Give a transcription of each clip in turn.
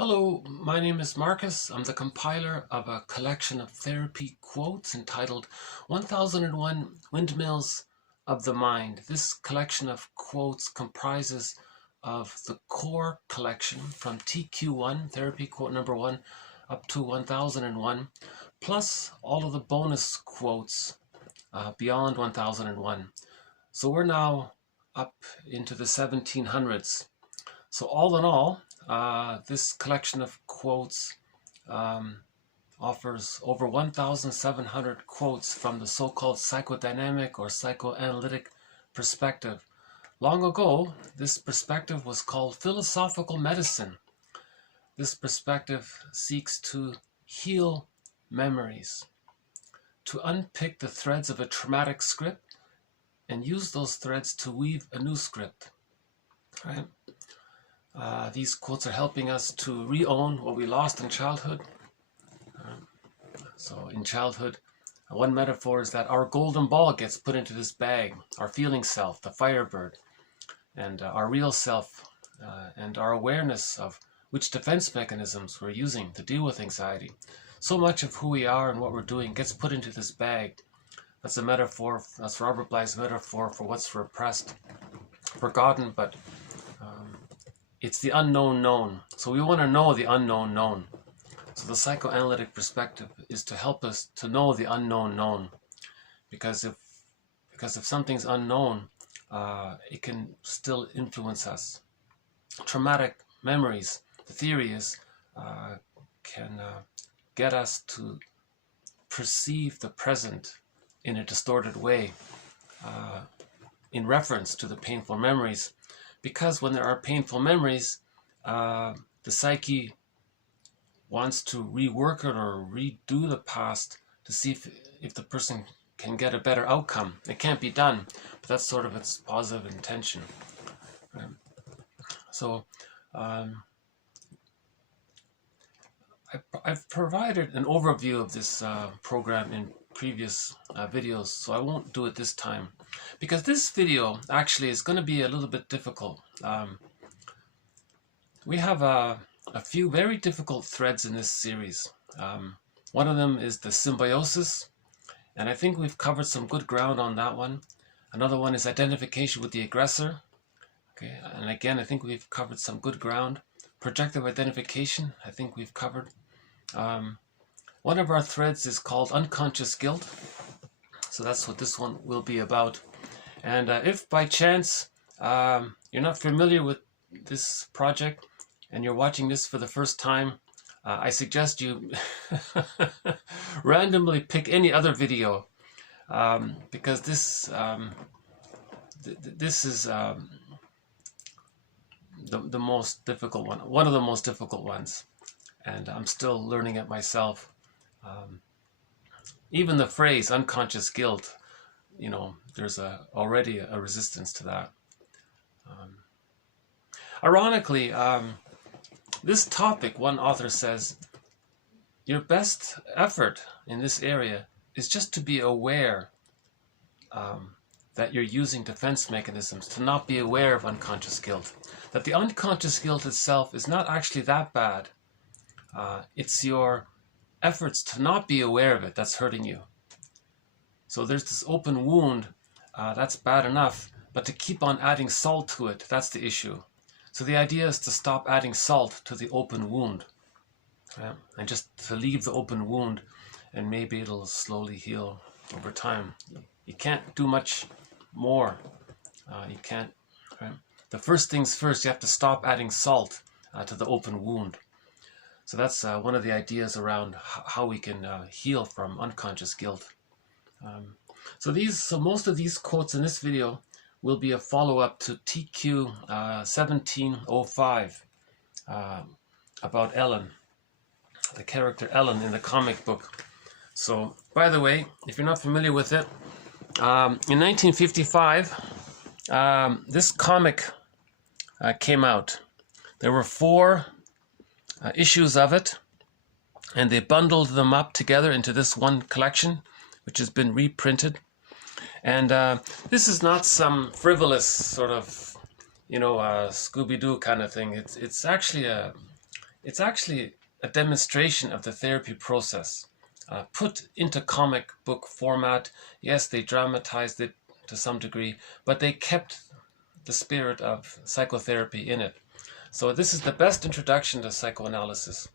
Hello, my name is Marcus. I'm the compiler of a collection of therapy quotes entitled 1001 Windmills of the Mind. This collection of quotes comprises of the core collection from TQ1, therapy quote number 1, up to 1001, plus all of the bonus quotes beyond 1001. So we're now up into the 1700s. So all in all, this collection of quotes offers over 1,700 quotes from the so-called psychodynamic or psychoanalytic perspective. Long ago, this perspective was called philosophical medicine. This perspective seeks to heal memories, to unpick the threads of a traumatic script and use those threads to weave a new script. Right? These quotes are helping us to re-own what we lost in childhood. So in childhood, one metaphor is that our golden ball gets put into this bag, our feeling self, the firebird, and our real self, and our awareness of which defense mechanisms we're using to deal with anxiety. So much of who we are and what we're doing gets put into this bag. That's a metaphor, that's Robert Bly's metaphor for what's repressed, forgotten, but it's the unknown known. So we want to know the unknown known. So the psychoanalytic perspective is to help us to know the unknown known. Because if something's unknown, it can still influence us. Traumatic memories, the theory is, can get us to perceive the present in a distorted way in reference to the painful memories. Because when there are painful memories, the psyche wants to rework it or redo the past to see if the person can get a better outcome. It can't be done, but that's sort of its positive intention. Right? So I've provided an overview of this program in previous videos, so I won't do it this time. Because this video actually is going to be a little bit difficult. We have a few very difficult threads in this series. One of them is the symbiosis, and I think we've covered some good ground on that one. Another one is identification with the aggressor. Okay, and again, I think we've covered some good ground. Projective identification, I think we've covered. One of our threads is called unconscious guilt. So that's what this one will be about. And if by chance you're not familiar with this project and you're watching this for the first time, I suggest you randomly pick any other video because this is the most difficult one of the most difficult ones, and I'm still learning it myself. Even the phrase unconscious guilt, you know, there's already a resistance to that. Ironically, this topic, one author says, your best effort in this area is just to be aware that you're using defense mechanisms, to not be aware of unconscious guilt. That the unconscious guilt itself is not actually that bad. It's your efforts to not be aware of it that's hurting you. So there's this open wound, that's bad enough, but to keep on adding salt to it, that's the issue. So the idea is to stop adding salt to the open wound, and just to leave the open wound, and maybe it'll slowly heal over time. You can't do much more. You can't. Right? The first things first, you have to stop adding salt to the open wound. So that's one of the ideas around how we can heal from unconscious guilt. So most of these quotes in this video will be a follow-up to TQ 1705 about Ellen, the character Ellen in the comic book. So, by the way, if you're not familiar with it, in 1955, this comic came out. There were 4 issues of it, and they bundled them up together into this one collection, which has been reprinted. And this is not some frivolous sort of, Scooby-Doo kind of thing. It's actually It's actually a demonstration of the therapy process, put into comic book format. Yes, they dramatized it to some degree, but they kept the spirit of psychotherapy in it. So this is the best introduction to psychoanalysis.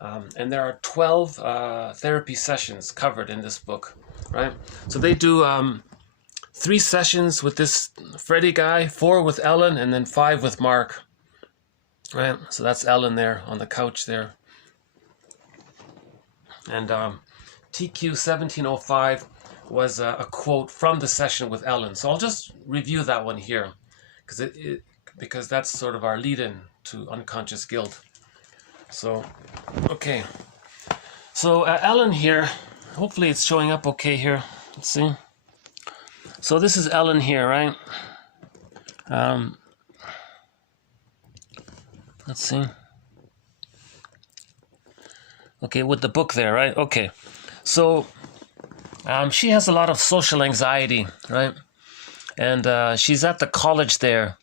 And there are 12 therapy sessions covered in this book, right? So they do 3 sessions with this Freddie guy, 4 with Ellen, and then 5 with Mark, right? So that's Ellen there on the couch there. And TQ 1705 was a quote from the session with Ellen. So I'll just review that one here, because that's sort of our lead-in to unconscious guilt. So, okay. So Ellen here, hopefully it's showing up okay here. Let's see. So this is Ellen here, right? Let's see. Okay, with the book there, right? Okay. So she has a lot of social anxiety, right? And she's at the college there,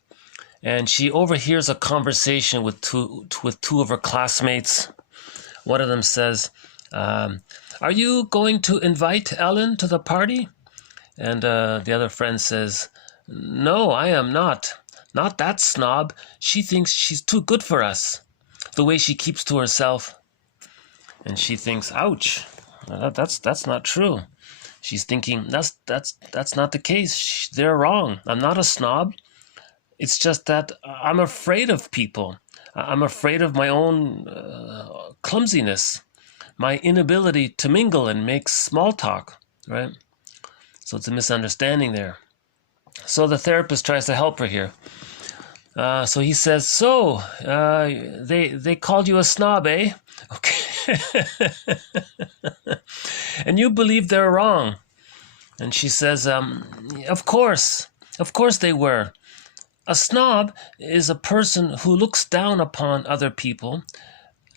and she overhears a conversation with two of her classmates. One of them says, "Are you going to invite Ellen to the party?" And the other friend says, "No, I am not. Not that snob. She thinks she's too good for us, the way she keeps to herself." And she thinks, "Ouch, that's not true." She's thinking, that's not the case. They're wrong. I'm not a snob. It's just that I'm afraid of people. I'm afraid of my own clumsiness, my inability to mingle and make small talk, right? So it's a misunderstanding there. So the therapist tries to help her here. So he says, "So, they called you a snob, eh? Okay." "And you believe they're wrong?" And she says, Of course they were. A snob is a person who looks down upon other people,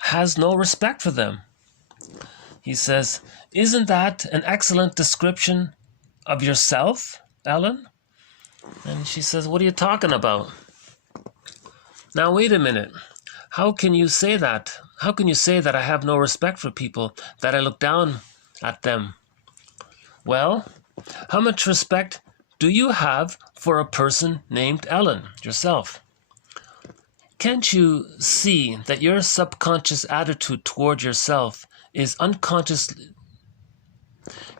has no respect for them." He says, "Isn't that an excellent description of yourself, Ellen?" And she says, "What are you talking about?" "Now, wait a minute. How can you say that? How can you say that I have no respect for people, that I look down at them?" "Well, how much respect do you have for a person named Ellen, yourself? Can't you see that your subconscious attitude toward yourself is unconsciously...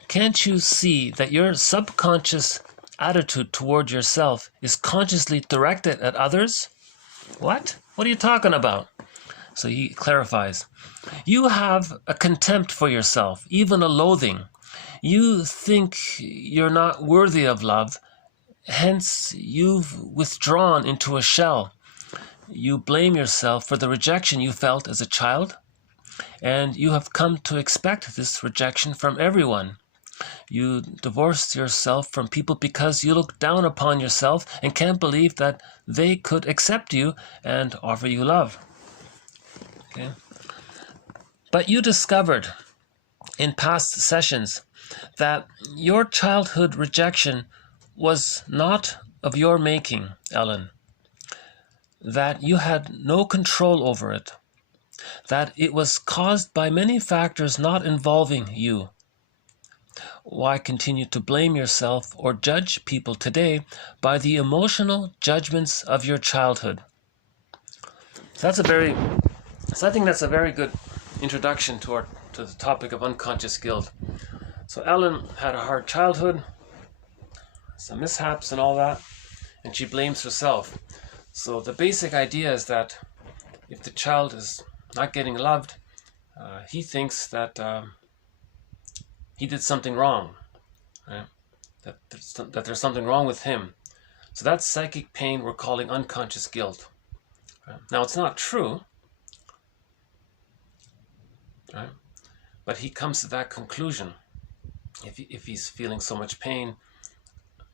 Can't you see that your subconscious attitude toward yourself is consciously directed at others?" "What? What are you talking about?" So he clarifies. "You have a contempt for yourself, even a loathing. You think you're not worthy of love, hence you've withdrawn into a shell. You blame yourself for the rejection you felt as a child, and you have come to expect this rejection from everyone. You divorced yourself from people because you look down upon yourself and can't believe that they could accept you and offer you love." Okay. "But you discovered in past sessions that your childhood rejection was not of your making, Ellen, that you had no control over it, that it was caused by many factors not involving you. Why continue to blame yourself or judge people today by the emotional judgments of your childhood?" So I think that's a very good introduction to the topic of unconscious guilt. So Ellen had a hard childhood, some mishaps and all that, and she blames herself. So the basic idea is that if the child is not getting loved, he thinks that he did something wrong, right? That there's something wrong with him. So that's psychic pain we're calling unconscious guilt. Right? Now, it's not true, right? But he comes to that conclusion. If he's feeling so much pain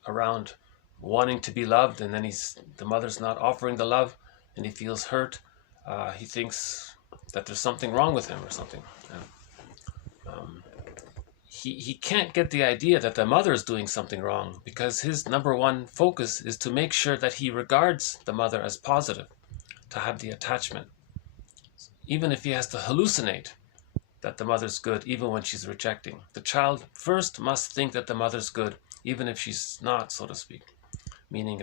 around wanting to be loved, and then the mother's not offering the love, and he feels hurt, he thinks that there's something wrong with him or something. He can't get the idea that the mother is doing something wrong, because his number one focus is to make sure that he regards the mother as positive, to have the attachment. even if he has to hallucinate that the mother's good, even when she's rejecting. The child first must think that the mother's good, even if she's not, so to speak. Meaning,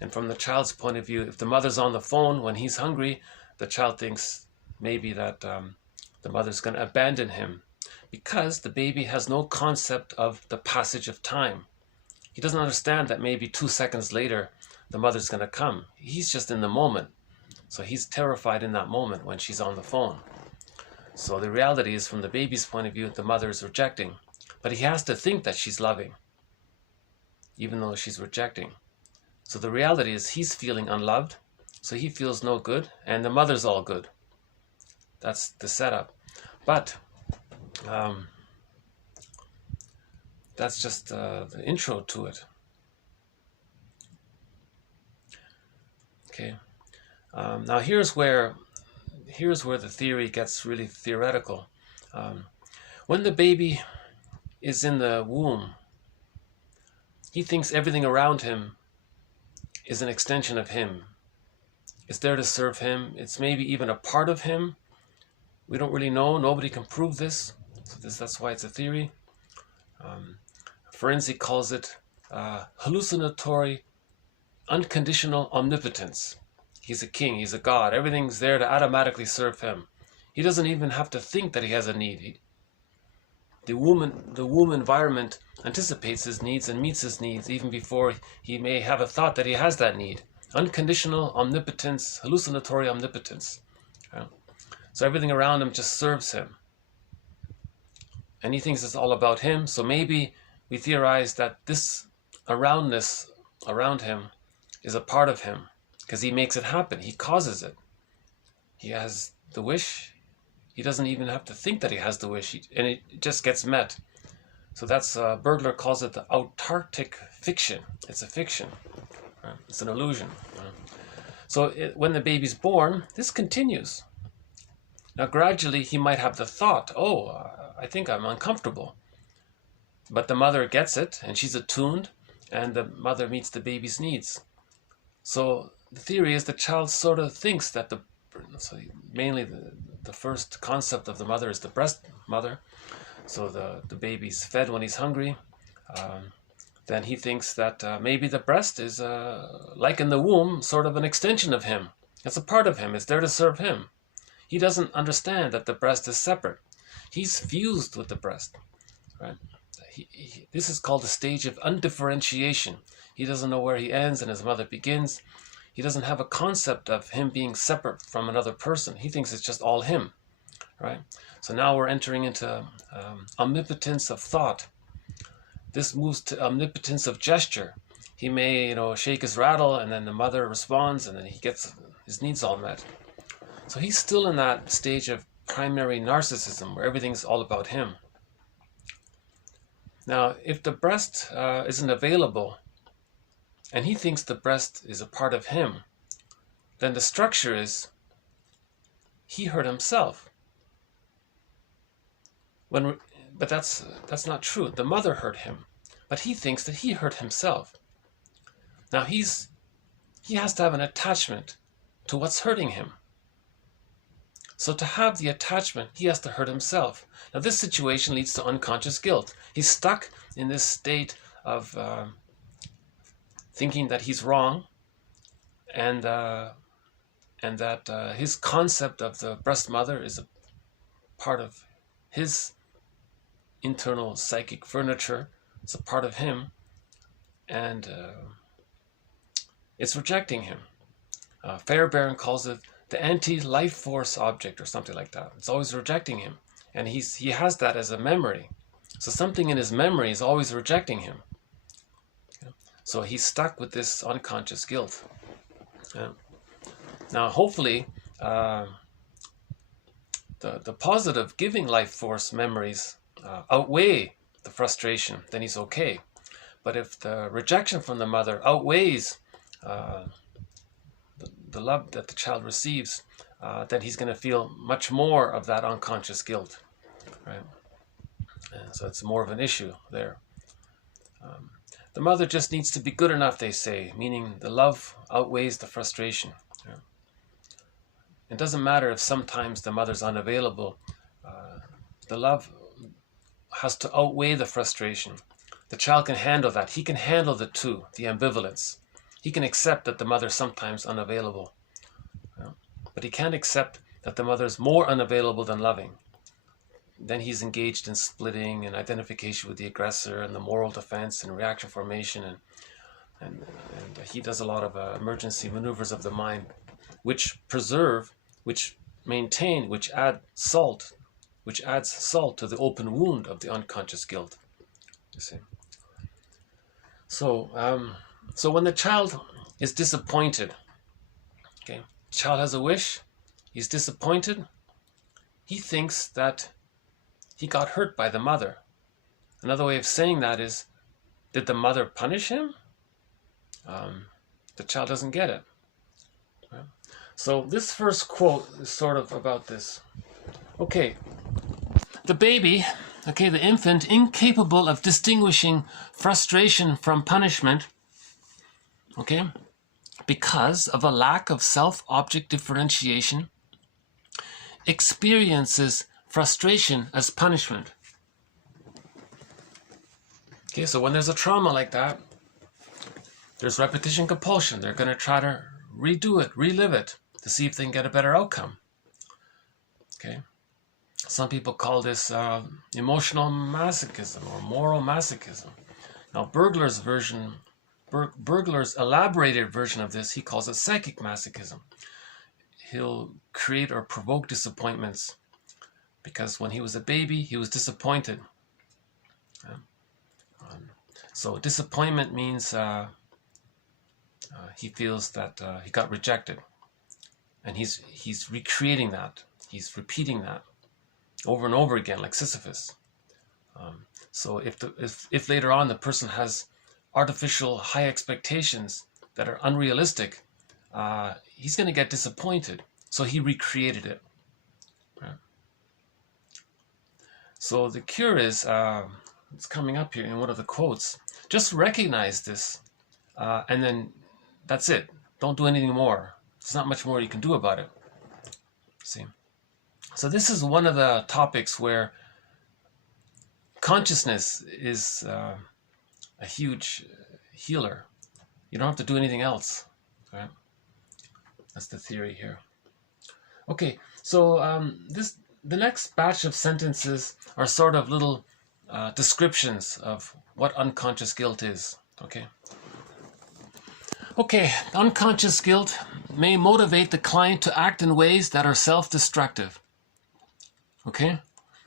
and from the child's point of view, if the mother's on the phone when he's hungry, the child thinks maybe that the mother's going to abandon him, because the baby has no concept of the passage of time. He doesn't understand that maybe 2 seconds later the mother's going to come. He's just in the moment. So he's terrified in that moment when she's on the phone. So the reality is, from the baby's point of view, the mother is rejecting. But he has to think that she's loving, even though she's rejecting. So the reality is he's feeling unloved, so he feels no good, and the mother's all good. That's the setup. But that's just the intro to it. Okay. Now here's where the theory gets really theoretical. When the baby is in the womb, he thinks everything around him is an extension of him. It's there to serve him. It's maybe even a part of him. We don't really know. Nobody can prove this. So that's why it's a theory. Forensic calls it hallucinatory, unconditional omnipotence. He's a king. He's a god. Everything's there to automatically serve him. He doesn't even have to think that he has a need. The womb environment anticipates his needs and meets his needs even before he may have a thought that he has that need. Unconditional omnipotence, hallucinatory omnipotence. So everything around him just serves him. And he thinks it's all about him. So maybe we theorize that this aroundness around him is a part of him, because he makes it happen. He causes it. He has the wish. He doesn't even have to think that he has the wish, and it just gets met. So that's, Bergler calls it the autarkic fiction. It's a fiction. Right? It's an illusion. Right? So when the baby's born, this continues. Now gradually he might have the thought, I think I'm uncomfortable. But the mother gets it, and she's attuned, and the mother meets the baby's needs. So the theory is the child sort of thinks that mainly the first concept of the mother is the breast mother. So the baby's fed when he's hungry. Then he thinks that maybe the breast is, like in the womb, sort of an extension of him. It's a part of him. It's there to serve him. He doesn't understand that the breast is separate. He's fused with the breast. Right? This is called the stage of undifferentiation. He doesn't know where he ends and his mother begins. He doesn't have a concept of him being separate from another person. He thinks it's just all him. Right? So now we're entering into omnipotence of thought. This moves to omnipotence of gesture. He may, shake his rattle, and then the mother responds, and then he gets his needs all met. So he's still in that stage of primary narcissism, where everything's all about him. Now, if the breast isn't available, and he thinks the breast is a part of him, then the structure is he hurt himself. But that's not true. The mother hurt him, but he thinks that he hurt himself. Now he has to have an attachment to what's hurting him. So to have the attachment, he has to hurt himself. Now this situation leads to unconscious guilt. He's stuck in this state of thinking that he's wrong, and that his concept of the breast mother is a part of his internal psychic furniture. It's a part of him, and it's rejecting him. Fairbairn calls it the anti-life force object or something like that. It's always rejecting him, and he has that as a memory. So something in his memory is always rejecting him. So he's stuck with this unconscious guilt. Now hopefully the positive giving life force memories outweigh the frustration, then he's okay. But if the rejection from the mother outweighs the love that the child receives, then he's going to feel much more of that unconscious guilt, right? And so it's more of an issue there. The mother just needs to be good enough, they say, meaning the love outweighs the frustration. it doesn't matter if sometimes the mother's unavailable. The love has to outweigh the frustration. The child can handle that. He can handle the two, the ambivalence. He can accept that the mother's sometimes unavailable. But he can't accept that the mother's more unavailable than loving. Then he's engaged in splitting and identification with the aggressor and the moral defense and reaction formation, and he does a lot of emergency maneuvers of the mind, which preserve, which maintain, which adds salt to the open wound of the unconscious guilt. You see. So when the child is disappointed, okay, the child has a wish, he's disappointed, he thinks that he got hurt by the mother. Another way of saying that is, did the mother punish him? The child doesn't get it. Right? So this first quote is sort of about this. Okay, the baby, okay, the infant, incapable of distinguishing frustration from punishment, okay, because of a lack of self-object differentiation, experiences frustration as punishment. Okay, so when there's a trauma like that, there's repetition compulsion. They're going to try to redo it, relive it, to see if they can get a better outcome. Okay, some people call this emotional masochism or moral masochism. Now, Burglar's elaborated version of this, he calls it psychic masochism. He'll create or provoke disappointments because when he was a baby, he was disappointed. So disappointment means he feels that he got rejected, and he's recreating that. He's repeating that over and over again, like Sisyphus. So if later on the person has artificial high expectations that are unrealistic, he's going to get disappointed. So he recreated it. Right? So the cure is, it's coming up here in one of the quotes, just recognize this, and then that's it. Don't do anything more. There's not much more you can do about it. See? So this is one of the topics where consciousness is a huge healer. You don't have to do anything else. Right? That's the theory here. Okay, so the next batch of sentences are sort of little descriptions of what unconscious guilt is. Okay, unconscious guilt may motivate the client to act in ways that are self-destructive. Okay,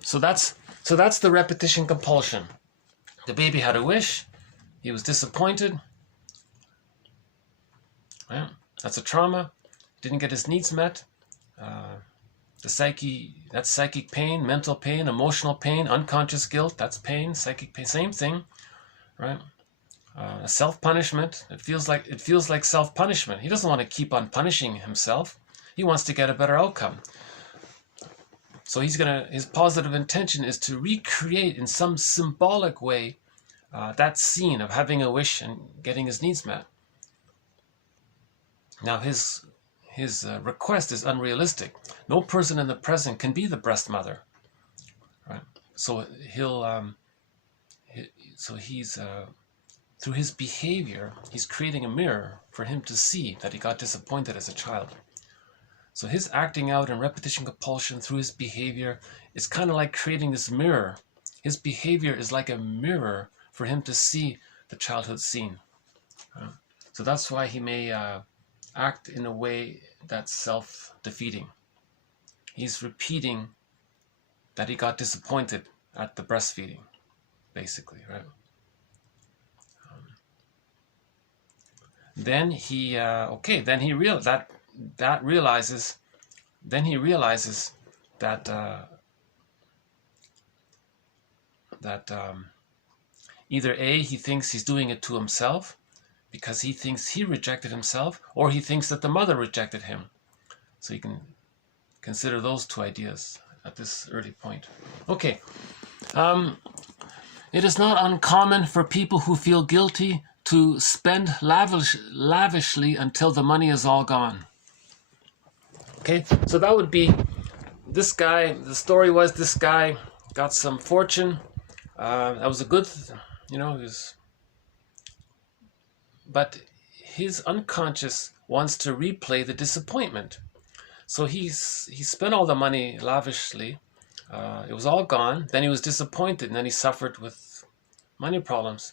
so that's the repetition compulsion. The baby had a wish, he was disappointed. Yeah, that's a trauma. Didn't get his needs met. The psyche, that's psychic pain, mental pain, emotional pain, unconscious guilt, that's pain, psychic pain, same thing, right? Self-punishment, it feels like self-punishment. He doesn't want to keep on punishing himself. He wants to get a better outcome. So his positive intention is to recreate in some symbolic way that scene of having a wish and getting his needs met. Now his request is unrealistic. No person in the present can be the breast mother, right? So he's through his behavior, he's creating a mirror for him to see that he got disappointed as a child. So his acting out and repetition compulsion through his behavior is kind of like creating this mirror. His behavior is like a mirror for him to see the childhood scene. So that's why he may act in a way that's self-defeating. He's repeating that he got disappointed at the breastfeeding, basically, right? Then he realizes that either A, he thinks he's doing it to himself because he thinks he rejected himself, or he thinks that the mother rejected him. So you can consider those two ideas at this early point. Okay. It is not uncommon for people who feel guilty to spend lavishly until the money is all gone. Okay, so that would be this guy. The story was this guy got some fortune. That was a good, you know, but his unconscious wants to replay the disappointment. So he spent all the money lavishly. It was all gone. Then he was disappointed, and then he suffered with money problems.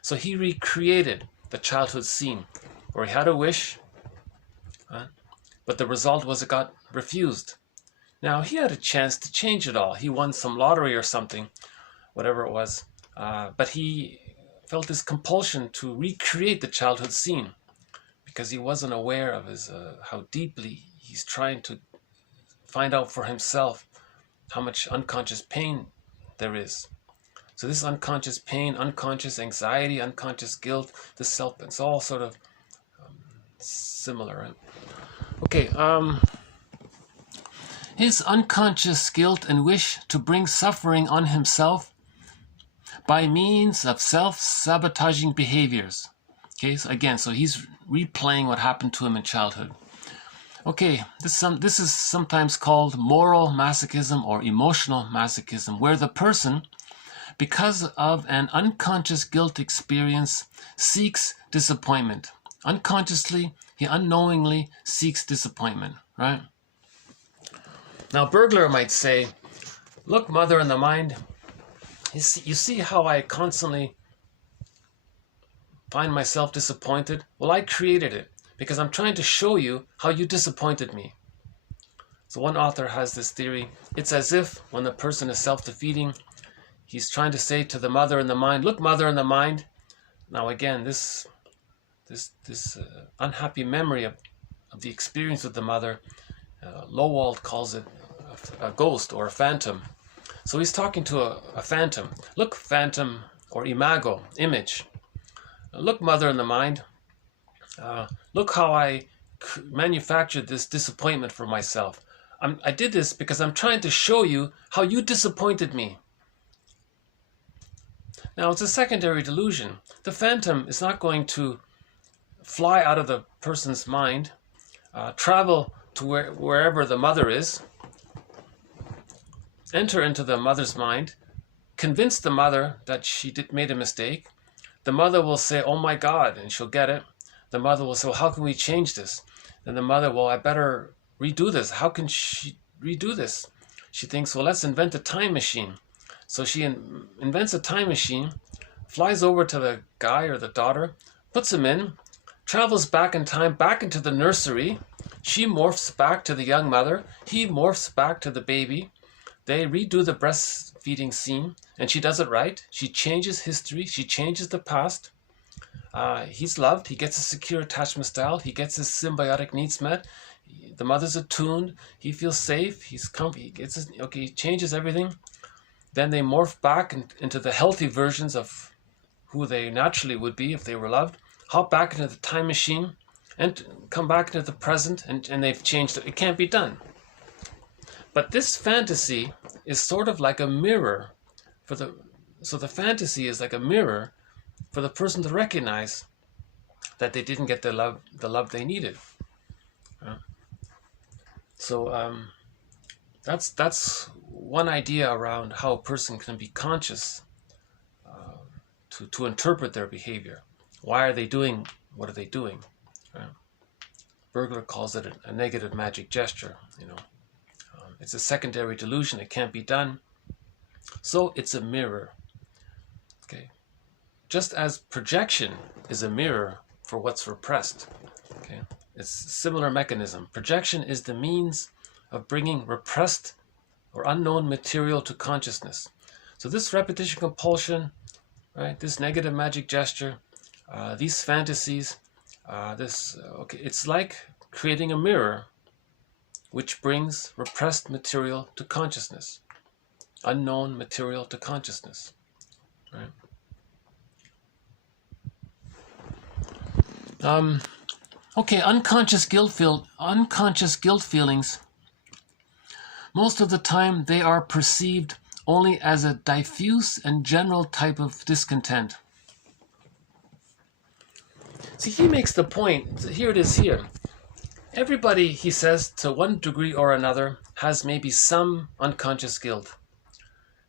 So he recreated the childhood scene where he had a wish, but the result was it got refused. Now, he had a chance to change it all. He won some lottery or something, whatever it was. But he felt this compulsion to recreate the childhood scene because he wasn't aware of how deeply he's trying to find out for himself how much unconscious pain there is. So this unconscious pain, unconscious anxiety, unconscious guilt, this self, it's all sort of similar, right? Okay, his unconscious guilt and wish to bring suffering on himself by means of self-sabotaging behaviors. Okay, so again, so he's replaying what happened to him in childhood. Okay, this is sometimes called moral masochism or emotional masochism, where the person, because of an unconscious guilt experience, seeks disappointment. Unconsciously, he unknowingly seeks disappointment, right? Now, burglar might say, look, mother in the mind, you see how I constantly find myself disappointed? Well, I created it because I'm trying to show you how you disappointed me. So one author has this theory. It's as if when the person is self-defeating, he's trying to say to the mother in the mind, look, mother in the mind. Now again, this unhappy memory of the experience with the mother, Lowald calls it a ghost or a phantom. So he's talking to a phantom. Look, phantom or imago, image. Look, mother in the mind. Look how I manufactured this disappointment for myself. I did this because I'm trying to show you how you disappointed me. Now, it's a secondary delusion. The phantom is not going to fly out of the person's mind, travel to wherever the mother is, enter into the mother's mind, convince the mother that she made a mistake. The mother will say, oh my God, and she'll get it. The mother will say, well, how can we change this? And the mother, well, I better redo this. How can she redo this? She thinks, well, let's invent a time machine. So she invents a time machine, flies over to the guy or the daughter, puts him in, travels back in time, back into the nursery. She morphs back to the young mother. He morphs back to the baby. They redo the breastfeeding scene, and she does it right. She changes history. She changes the past. He's loved. He gets a secure attachment style. He gets his symbiotic needs met. The mother's attuned. He feels safe. He's comfy. He changes everything. Then they morph back into the healthy versions of who they naturally would be if they were loved. Hop back into the time machine and come back into the present, and they've changed it. It can't be done. But this fantasy is sort of like a mirror so the fantasy is like a mirror for the person to recognize that they didn't get the love they needed. So that's one idea around how a person can be conscious to interpret their behavior. Why are they doing what are they doing? Burglar calls it a negative magic gesture. It's a secondary delusion. It can't be done. So it's a mirror. Okay. Just as projection is a mirror for what's repressed. Okay. It's a similar mechanism. Projection is the means of bringing repressed or unknown material to consciousness. So this repetition compulsion, right? This negative magic gesture, these fantasies, it's like creating a mirror which brings repressed material to consciousness, unknown material to consciousness, right? Unconscious guilt feelings. Most of the time, they are perceived only as a diffuse and general type of discontent. See, he makes the point. Here it is here. Everybody, he says, to one degree or another, has maybe some unconscious guilt.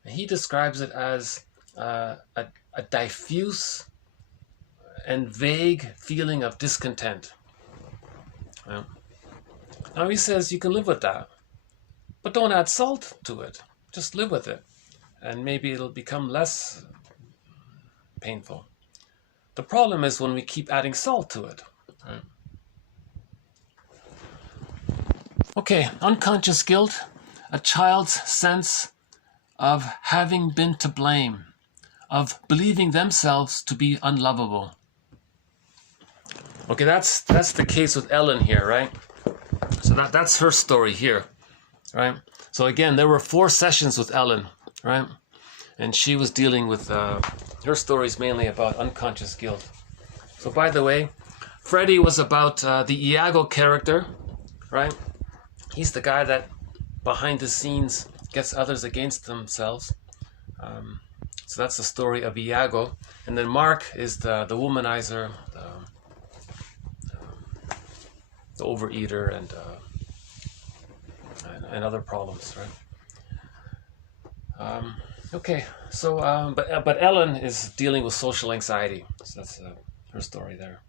He describes it as a diffuse and vague feeling of discontent. Now he says you can live with that, but don't add salt to it. Just live with it, and maybe it'll become less painful. The problem is when we keep adding salt to it. Okay, unconscious guilt, a child's sense of having been to blame, of believing themselves to be unlovable. Okay, that's the case with Ellen here, right? So that's her story here, right? So again, there were 4 sessions with Ellen, right? And she was dealing with, her stories mainly about unconscious guilt. So by the way, Freddie was about the Iago character, right? He's the guy that behind the scenes gets others against themselves. So that's the story of Iago. And then Mark is the womanizer, the overeater, and other problems, right? Okay, so but Ellen is dealing with social anxiety. So that's her story there.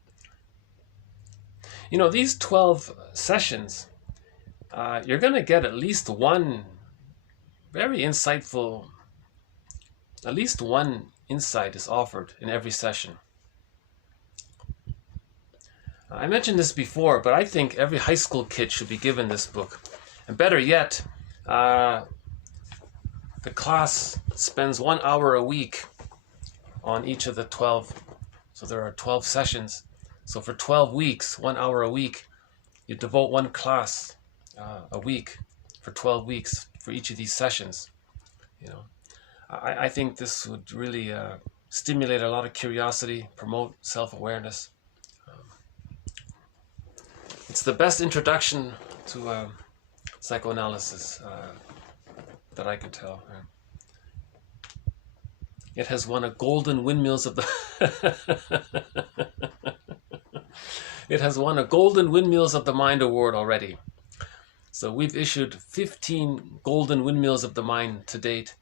You know, these 12 sessions, you're going to get at least one very insightful, at least one insight is offered in every session. I mentioned this before, but I think every high school kid should be given this book. And better yet, the class spends 1 hour a week on each of the 12. So there are 12 sessions. So for 12 weeks, 1 hour a week, you devote one class a week for 12 weeks for each of these sessions. You know, I think this would really stimulate a lot of curiosity, promote self-awareness. It's the best introduction to psychoanalysis that I can tell. It has won a golden Windmills of the It has won a golden Windmills of the Mind award already. So we've issued 15 golden Windmills of the Mind to date.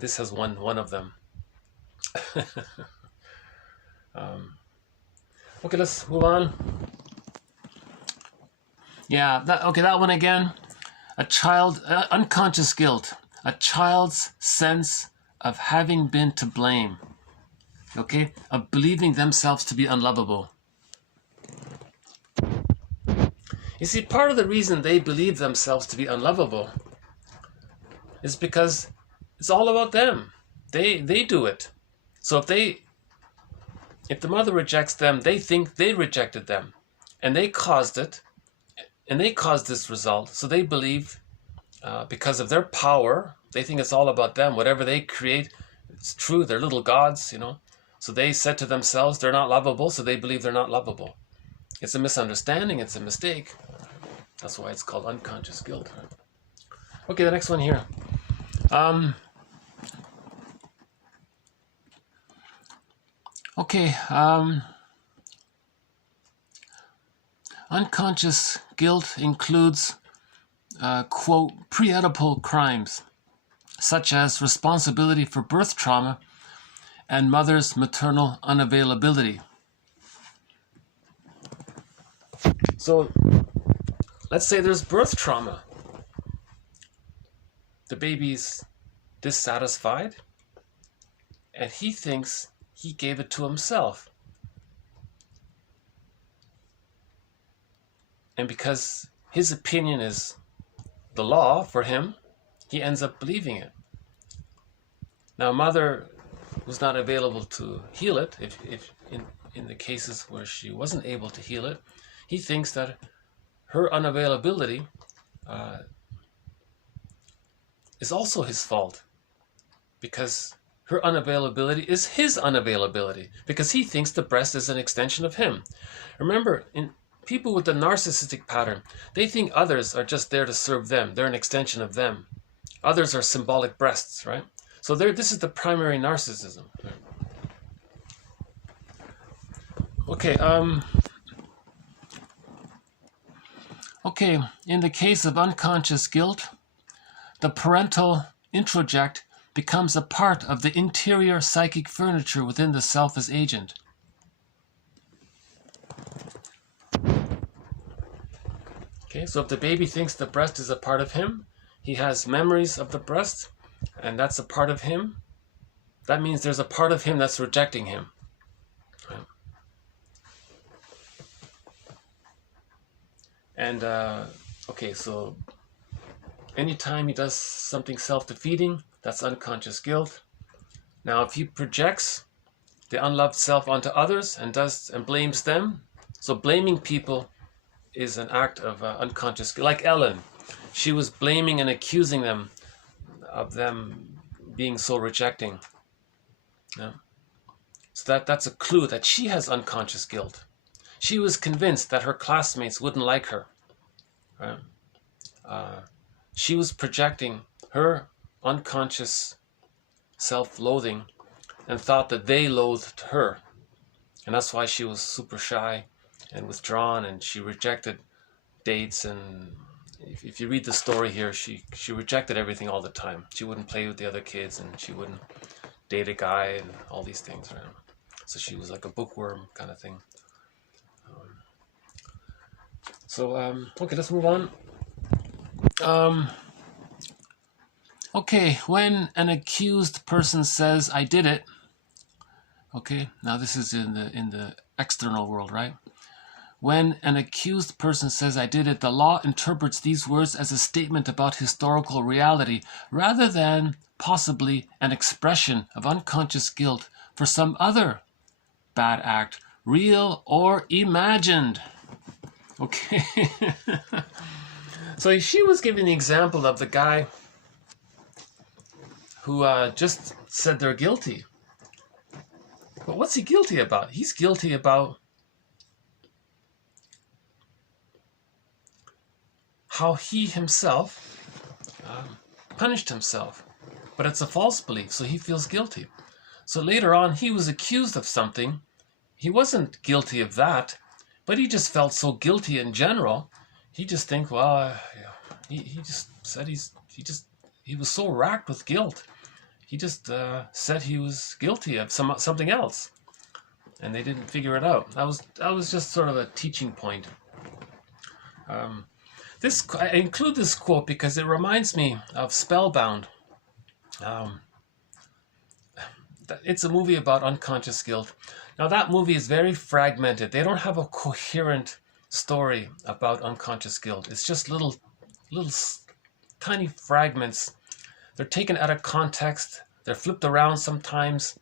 This has won one of them. Okay, let's move on. Yeah, that one again. A child, unconscious guilt, a child's sense of having been to blame, okay, of believing themselves to be unlovable. You see, part of the reason they believe themselves to be unlovable is because it's all about them. They do it. So if the mother rejects them, they think they rejected them, and they caused it. And they caused this result, so they believe, because of their power, they think it's all about them. Whatever they create, it's true. They're little gods, you know. So they said to themselves, they're not lovable, so they believe they're not lovable. It's a misunderstanding. It's a mistake. That's why it's called unconscious guilt. Okay, the next one here. Unconscious guilt includes, quote, pre-Oedipal crimes, such as responsibility for birth trauma and mother's maternal unavailability. So, let's say there's birth trauma. The baby's dissatisfied, and he thinks he gave it to himself. And because his opinion is the law for him, he ends up believing it. Now, mother was not available to heal it. If in the cases where she wasn't able to heal it, he thinks that her unavailability is also his fault, because her unavailability is his unavailability, because he thinks the breast is an extension of him. Remember, in people with the narcissistic pattern, they think others are just there to serve them. They're an extension of them. Others are symbolic breasts, right? So this is the primary narcissism. Okay, Okay, in the case of unconscious guilt, the parental introject becomes a part of the interior psychic furniture within the self as agent. Okay, so if the baby thinks the breast is a part of him, he has memories of the breast, and that's a part of him. That means there's a part of him that's rejecting him. Right? And, okay, so anytime he does something self-defeating, that's unconscious guilt. Now, if he projects the unloved self onto others and blames them, so blaming people is an act of unconscious guilt. Like Ellen, she was blaming and accusing them of them being so rejecting. Yeah. So that's a clue that she has unconscious guilt. She was convinced that her classmates wouldn't like her. Right? She was projecting her unconscious self-loathing and thought that they loathed her. And that's why she was super shy and withdrawn, and she rejected dates. And if you read the story here, she rejected everything all the time. She wouldn't play with the other kids, and she wouldn't date a guy and all these things. Right? So she was like a bookworm kind of thing. Okay, let's move on. Okay, when an accused person says, "I did it," okay, now this is in the external world, right? When an accused person says, "I did it," the law interprets these words as a statement about historical reality, rather than possibly an expression of unconscious guilt for some other bad act, real or imagined. Okay. So she was giving the example of the guy who just said they're guilty. But what's he guilty about? He's guilty about how he himself punished himself. But it's a false belief, so he feels guilty. So later on, he was accused of something. He wasn't guilty of that, but he just felt so guilty in general. He just think, well, he just said he was so racked with guilt. He just said he was guilty of something else, and they didn't figure it out. That was just sort of a teaching point. I include this quote because it reminds me of Spellbound. It's a movie about unconscious guilt. Now that movie is very fragmented. They don't have a coherent story about unconscious guilt. It's just little tiny fragments. They're taken out of context. They're flipped around sometimes.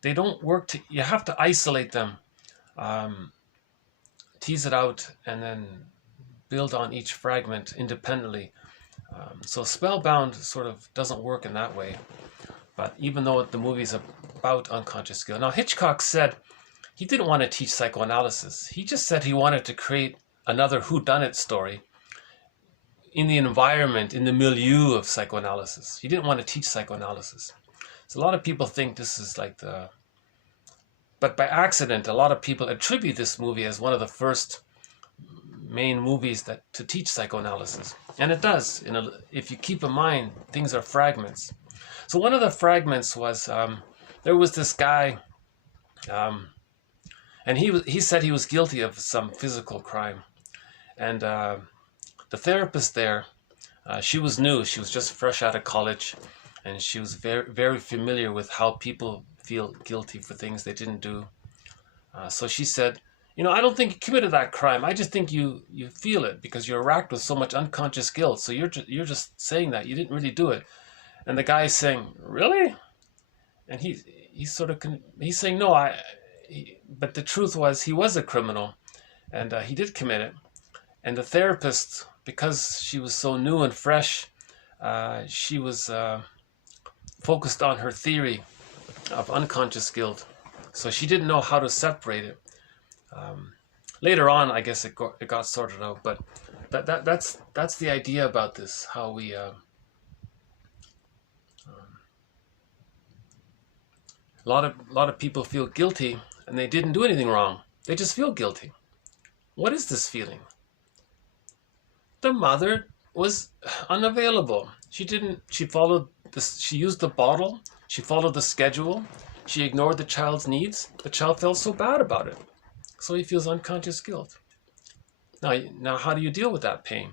They don't work. You have to isolate them, tease it out, and then build on each fragment independently. So Spellbound sort of doesn't work in that way. But even though the movie is about unconscious guilt. Now Hitchcock said he didn't want to teach psychoanalysis. He just said he wanted to create another whodunit story in the environment, in the milieu of psychoanalysis. He didn't want to teach psychoanalysis. So a lot of people think this is like but by accident, a lot of people attribute this movie as one of the first main movies to teach psychoanalysis. And it does. If you keep in mind, things are fragments. So one of the fragments was, there was this guy, and he said he was guilty of some physical crime. And the therapist there, she was new. She was just fresh out of college, and she was very, very familiar with how people feel guilty for things they didn't do. So she said, I don't think you committed that crime. I just think you feel it because you're racked with so much unconscious guilt. So you're just saying that you didn't really do it. And the guy's saying, really? And he's saying, no, but the truth was he was a criminal, and he did commit it. And the therapist, because she was so new and fresh, she was focused on her theory of unconscious guilt. So she didn't know how to separate it. Later on, I guess it got sorted out. But that's the idea about this, how we... A lot of people feel guilty, and they didn't do anything wrong. They just feel guilty. What is this feeling? the mother was unavailable. She followed this, she used the bottle, she followed the schedule, she ignored the child's needs. The child felt so bad about it. So he feels unconscious guilt. Now how do you deal with that pain?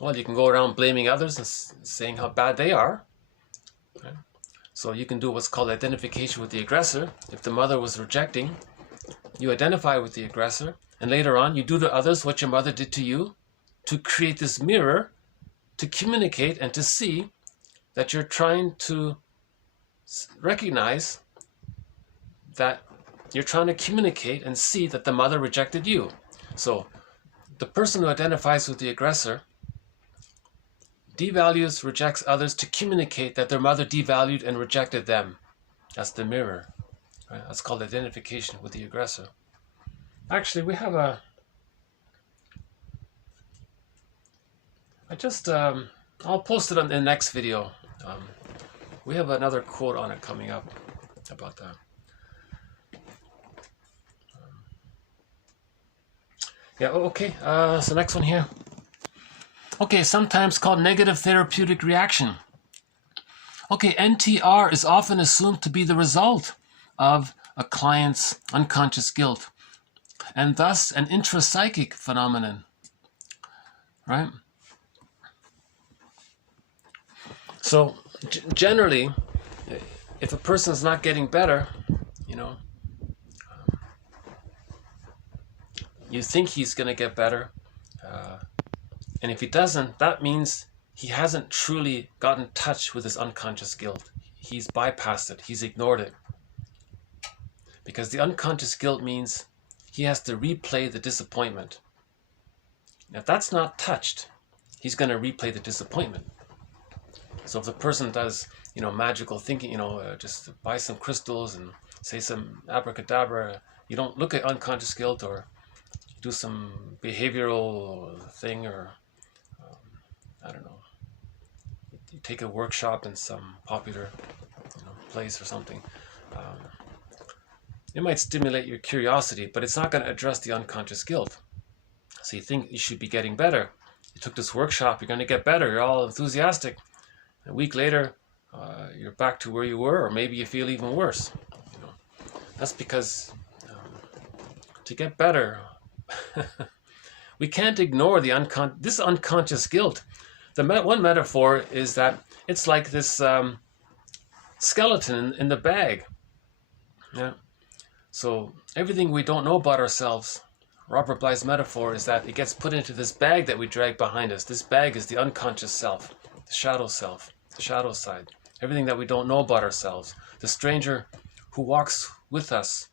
Well, you can go around blaming others and saying how bad they are. Okay? So you can do what's called identification with the aggressor. If the mother was rejecting, you identify with the aggressor, and later on you do to others what your mother did to you, to create this mirror, to communicate and to see that you're trying to recognize that you're trying to communicate and see that the mother rejected you. So the person who identifies with the aggressor devalues, rejects others to communicate that their mother devalued and rejected them. That's the mirror. Right? That's called identification with the aggressor. Actually, we have a... I'll post it on the next video. We have another quote on it coming up about that. Yeah, okay, so next one here. Okay, sometimes called negative therapeutic reaction. Okay, NTR is often assumed to be the result of a client's unconscious guilt, and thus an intrapsychic phenomenon, right? So generally, if a person's not getting better, you know, you think he's going to get better, and if he doesn't, that means he hasn't truly gotten in touch with his unconscious guilt. He's bypassed it. He's ignored it. Because the unconscious guilt means he has to replay the disappointment. Now, if that's not touched, he's going to replay the disappointment. So if the person does, you know, magical thinking, you know, just buy some crystals and say some abracadabra, you don't look at unconscious guilt, or do some behavioral thing, or I don't know, you take a workshop in some popular, you know, place or something. It might stimulate your curiosity, but it's not going to address the unconscious guilt. So you think you should be getting better. You took this workshop, you're going to get better, you're all enthusiastic. A week later, you're back to where you were, or maybe you feel even worse. You know, that's because to get better, we can't ignore this unconscious guilt. One metaphor is that it's like this skeleton in the bag. Yeah. So everything we don't know about ourselves, Robert Bly's metaphor is that it gets put into this bag that we drag behind us. This bag is the unconscious self, the shadow self, the shadow side. Everything that we don't know about ourselves. The stranger who walks with us,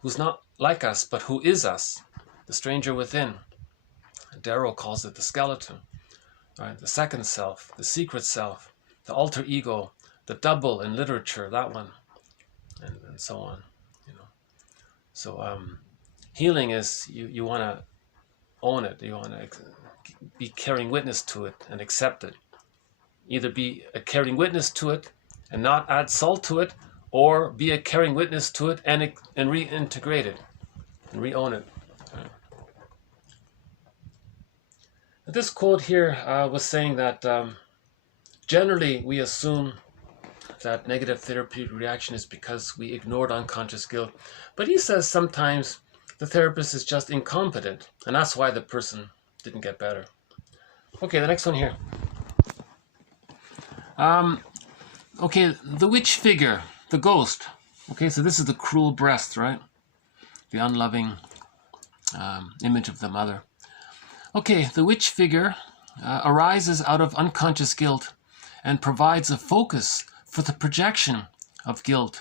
who's not like us, but who is us. The stranger within. Darrow calls it the skeleton. Right? The second self, the secret self, the alter ego, the double in literature, that one, and so on. You know, so healing is you want to own it. You want to be carrying witness to it and accept it. Either be a carrying witness to it and not add salt to it, or be a carrying witness to it and reintegrate it and re-own it. This quote here was saying that generally we assume that negative therapeutic reaction is because we ignored unconscious guilt. But he says sometimes the therapist is just incompetent, and that's why the person didn't get better. Okay, the next one here. Okay, the witch figure, the ghost. Okay, so this is the cruel breast, right? The unloving image of the mother. Okay, the witch figure arises out of unconscious guilt and provides a focus for the projection of guilt.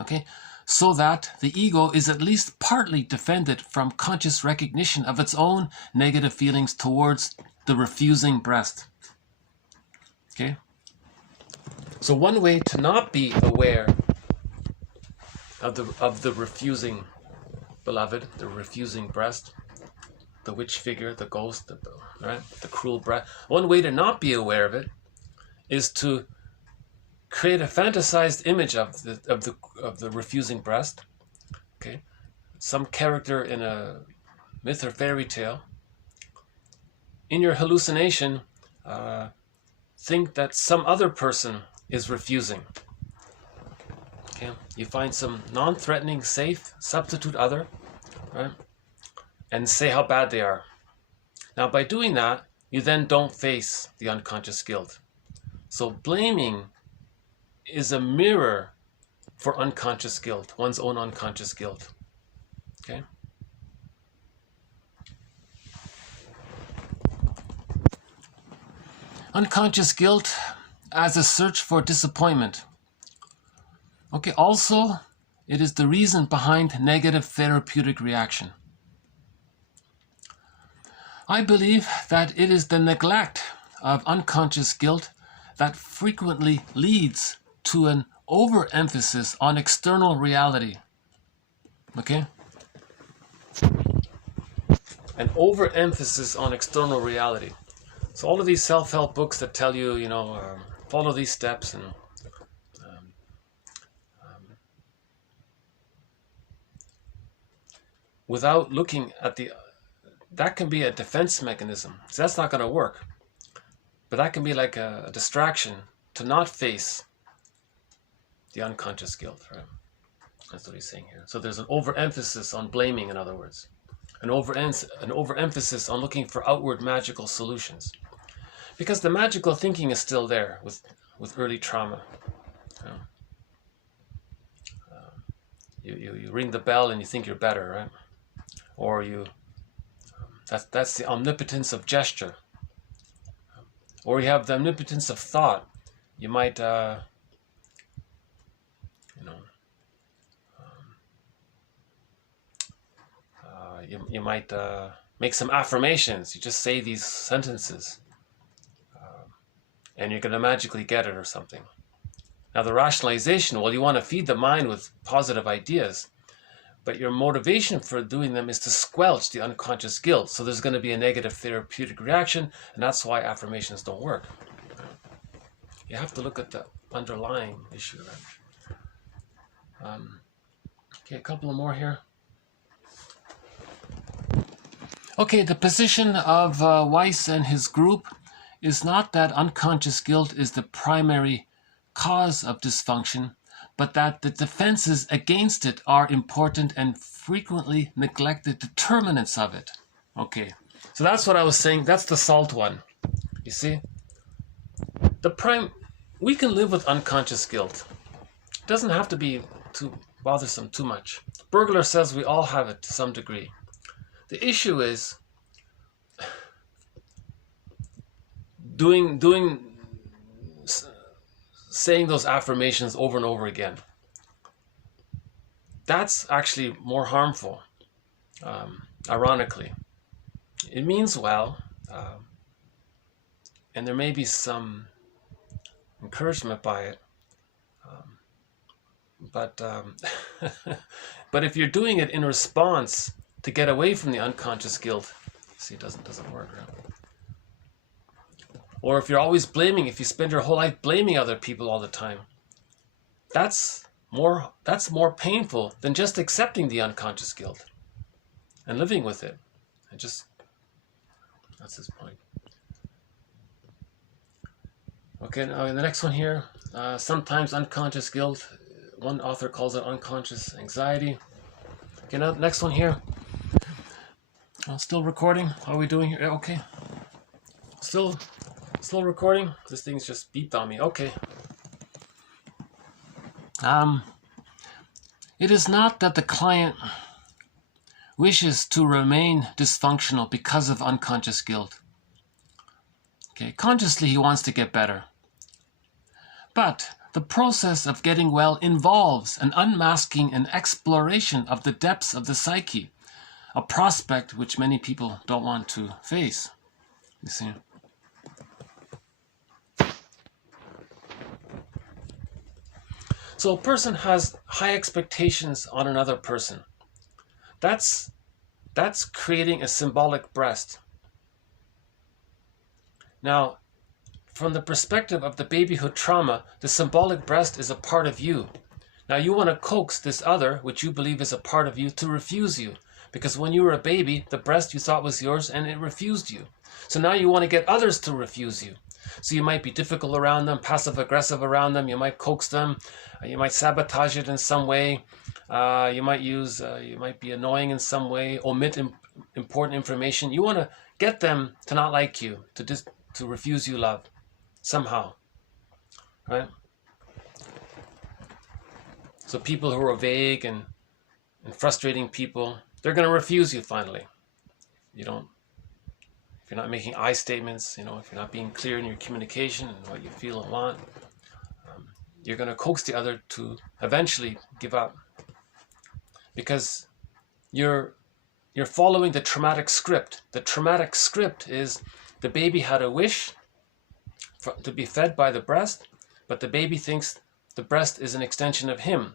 Okay, so that the ego is at least partly defended from conscious recognition of its own negative feelings towards the refusing breast. Okay, so one way to not be aware of the refusing beloved, the refusing breast, the witch figure, the ghost, right, the cruel breast. One way to not be aware of it is to create a fantasized image of the refusing breast. Okay, some character in a myth or fairy tale, in your hallucination, think that some other person is refusing. Okay, you find some non-threatening, safe substitute other, right? And say how bad they are. Now, by doing that, you then don't face the unconscious guilt. So blaming is a mirror for unconscious guilt, one's own unconscious guilt. Okay? Unconscious guilt as a search for disappointment. Okay, also, it is the reason behind negative therapeutic reaction. I believe that it is the neglect of unconscious guilt that frequently leads to an overemphasis on external reality. Okay? An overemphasis on external reality. So all of these self-help books that tell you, follow these steps and without looking at that can be a defense mechanism. So that's not going to work. But that can be like a distraction to not face the unconscious guilt, right? That's what he's saying here. So there's an overemphasis on blaming, in other words. An overemphasis on looking for outward magical solutions. Because the magical thinking is still there with early trauma. You ring the bell and you think you're better, right? Or that's the omnipotence of gesture. Or you have the omnipotence of thought. You might, you might make some affirmations. You just say these sentences, and you're going to magically get it or something. Now the rationalization, well, you want to feed the mind with positive ideas, but your motivation for doing them is to squelch the unconscious guilt. So there's going to be a negative therapeutic reaction, and that's why affirmations don't work. You have to look at the underlying issue. Right? Okay, a couple more here. Okay, the position of Weiss and his group is not that unconscious guilt is the primary cause of dysfunction, but that the defenses against it are important and frequently neglected determinants of it. Okay, so that's what I was saying. That's the salt one. You see? We can live with unconscious guilt. It doesn't have to be too bothersome too much. Bergler says we all have it to some degree. The issue is saying those affirmations over and over again. That's actually more harmful, ironically. It means well, and there may be some encouragement by it, but if you're doing it in response to get away from the unconscious guilt, see, it doesn't work, right? Or if you're always blaming, if you spend your whole life blaming other people all the time, that's more painful than just accepting the unconscious guilt and living with it. That's his point. Okay, now in the next one here, sometimes unconscious guilt, one author calls it unconscious anxiety. Okay, now next one here. Still recording? How are we doing here? Okay. Still recording? This thing's just beeped on me. Okay. It is not that the client wishes to remain dysfunctional because of unconscious guilt. Okay, consciously he wants to get better. But the process of getting well involves an unmasking and exploration of the depths of the psyche, a prospect which many people don't want to face. You see? So a person has high expectations on another person. That's creating a symbolic breast. Now, from the perspective of the babyhood trauma, the symbolic breast is a part of you. Now you want to coax this other, which you believe is a part of you, to refuse you. Because when you were a baby, the breast you thought was yours and it refused you. So now you want to get others to refuse you. So you might be difficult around them, passive-aggressive around them. You might coax them. You might sabotage it in some way. You might be annoying in some way, omit important information. You want to get them to not like you, to refuse you love somehow, right? So people who are vague and frustrating people, they're going to refuse you finally. If you're not making I statements, if you're not being clear in your communication and what you feel and want, you're going to coax the other to eventually give up, because you're following the traumatic script. The traumatic script is the baby had a wish to be fed by the breast, but the baby thinks the breast is an extension of him.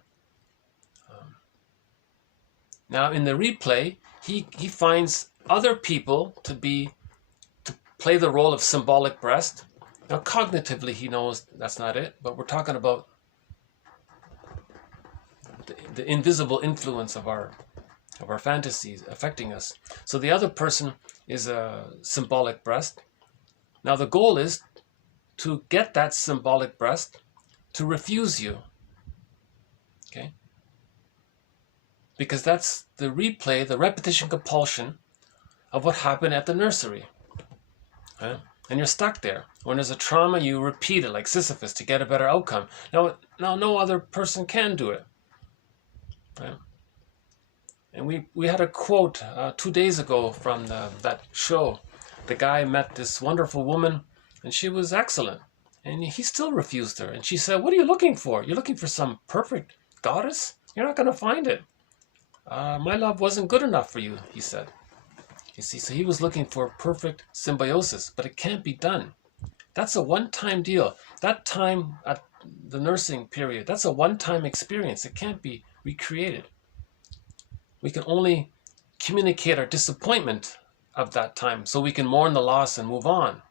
Now in the replay, he finds other people to play the role of symbolic breast. Now cognitively he knows that's not it, but we're talking about the invisible influence of our fantasies affecting us. So the other person is a symbolic breast. Now the goal is to get that symbolic breast to refuse you. Okay? Because that's the replay, the repetition compulsion of what happened at the nursery. Right? And you're stuck there. When there's a trauma, you repeat it like Sisyphus to get a better outcome. Now no other person can do it. Right? And we had a quote 2 days ago from that show. The guy met this wonderful woman, and she was excellent. And he still refused her. And she said, "What are you looking for? You're looking for some perfect goddess? You're not going to find it. My love wasn't good enough for you," he said. You see, so he was looking for perfect symbiosis, but it can't be done. That's a one-time deal. That time at the nursing period, that's a one-time experience. It can't be recreated. We can only communicate our disappointment of that time so we can mourn the loss and move on.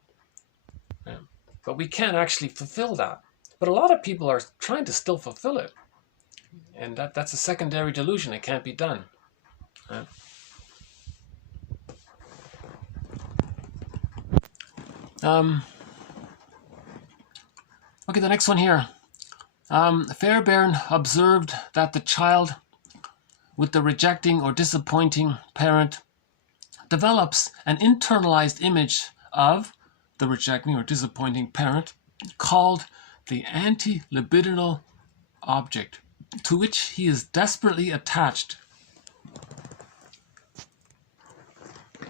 Yeah. But we can't actually fulfill that. But a lot of people are trying to still fulfill it. And that's a secondary delusion. It can't be done. Yeah. Okay, the next one here. Fairbairn observed that the child with the rejecting or disappointing parent develops an internalized image of the rejecting or disappointing parent called the anti-libidinal object, to which he is desperately attached.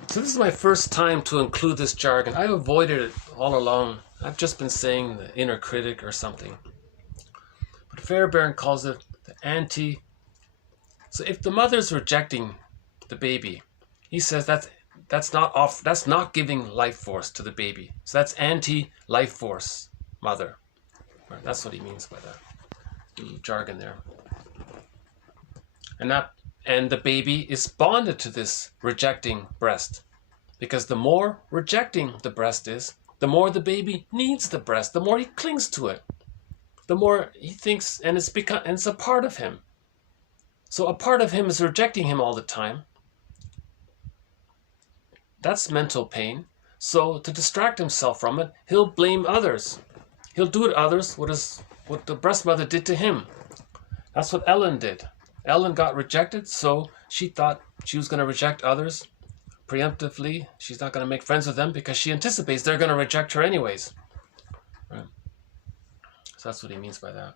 So this is my first time to include this jargon. I've avoided it all along. I've just been saying the inner critic or something. But Fairbairn calls it the anti. So if the mother's rejecting the baby, he says that's not giving life force to the baby. So that's anti-life force mother. Right, that's what he means by that little jargon there. And the baby is bonded to this rejecting breast, because the more rejecting the breast is, the more the baby needs the breast, the more he clings to it, the more he thinks, and it's a part of him. So a part of him is rejecting him all the time. That's mental pain. So to distract himself from it, he'll blame others. He'll do to others what the breast mother did to him. That's what Ellen did. Ellen got rejected, so she thought she was going to reject others preemptively. She's not going to make friends with them because she anticipates they're going to reject her anyways. Right? So that's what he means by that.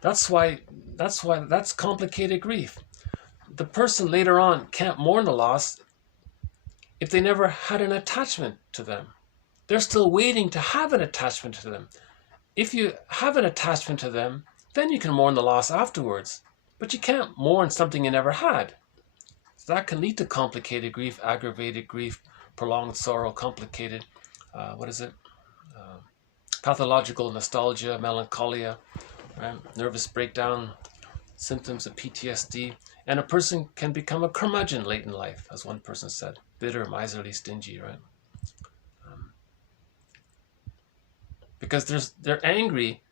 That's complicated grief. The person later on can't mourn the loss if they never had an attachment to them. They're still waiting to have an attachment to them. If you have an attachment to them, then you can mourn the loss afterwards. But you can't mourn something you never had. So that can lead to complicated grief, aggravated grief, prolonged sorrow, complicated, pathological nostalgia, melancholia, right? Nervous breakdown, symptoms of PTSD. And a person can become a curmudgeon late in life, as one person said. Bitter, miserly, stingy, right? Because they're angry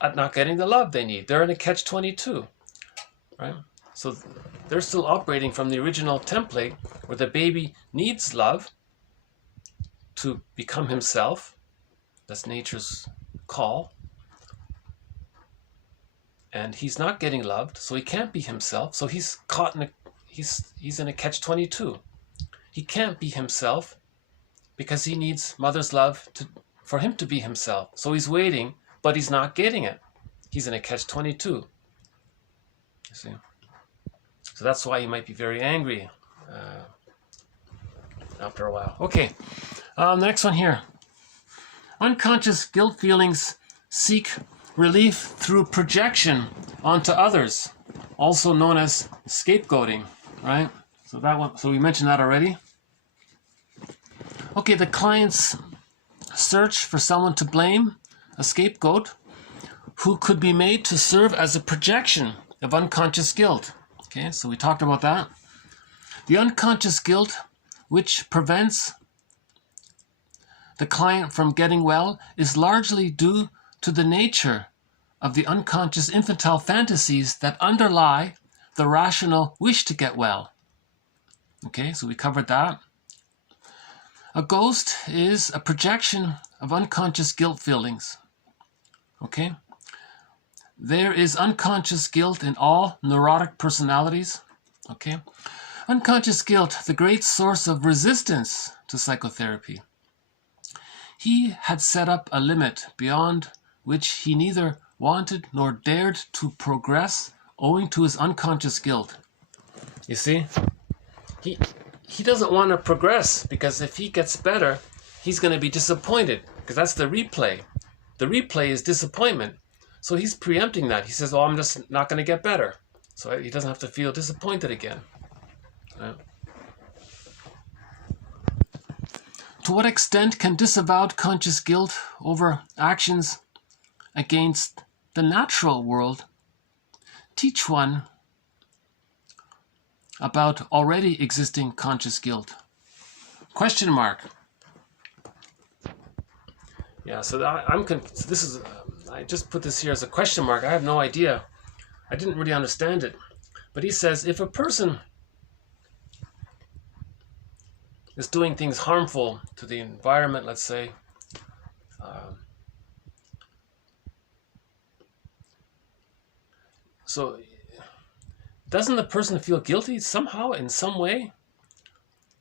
at not getting the love they need. They're in a catch-22, right? So they're still operating from the original template where the baby needs love to become himself. That's nature's call. And he's not getting loved, so he can't be himself. So he's caught in a he's in a catch-22. He can't be himself because he needs mother's love for him to be himself. So he's waiting, but he's not getting it. He's in a catch-22. You see? So that's why he might be very angry after a while. Okay, the next one here. Unconscious guilt feelings seek relief through projection onto others, also known as scapegoating, right? So that one, so we mentioned that already. Okay, the client's search for someone to blame, a scapegoat, who could be made to serve as a projection of unconscious guilt. Okay, so we talked about that. The unconscious guilt, which prevents the client from getting well, is largely due to the nature of the unconscious infantile fantasies that underlie the rational wish to get well. Okay, so we covered that. A ghost is a projection of unconscious guilt feelings. Okay? There is unconscious guilt in all neurotic personalities. Okay? Unconscious guilt, the great source of resistance to psychotherapy. He had set up a limit beyond which he neither wanted nor dared to progress owing to his unconscious guilt. You see? He doesn't want to progress because if he gets better, he's going to be disappointed because that's the replay. The replay is disappointment. So he's preempting that. He says, oh, I'm just not going to get better. So he doesn't have to feel disappointed again. Right? To what extent can disavowed conscious guilt over actions against the natural world teach one about already existing conscious guilt? Question mark. Yeah, so I just put this here as a question mark. I have no idea. I didn't really understand it. But he says if a person is doing things harmful to the environment, let's say, so doesn't the person feel guilty somehow, in some way?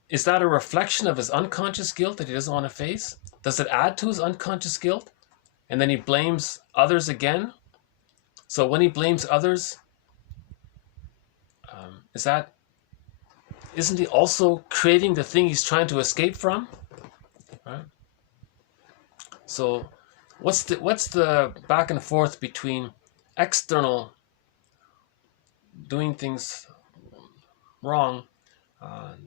Is that a reflection of his unconscious guilt that he doesn't want to face? Does it add to his unconscious guilt? And then he blames others again? So when he blames others, isn't he also creating the thing he's trying to escape from? Right? So what's the back and forth between external doing things wrong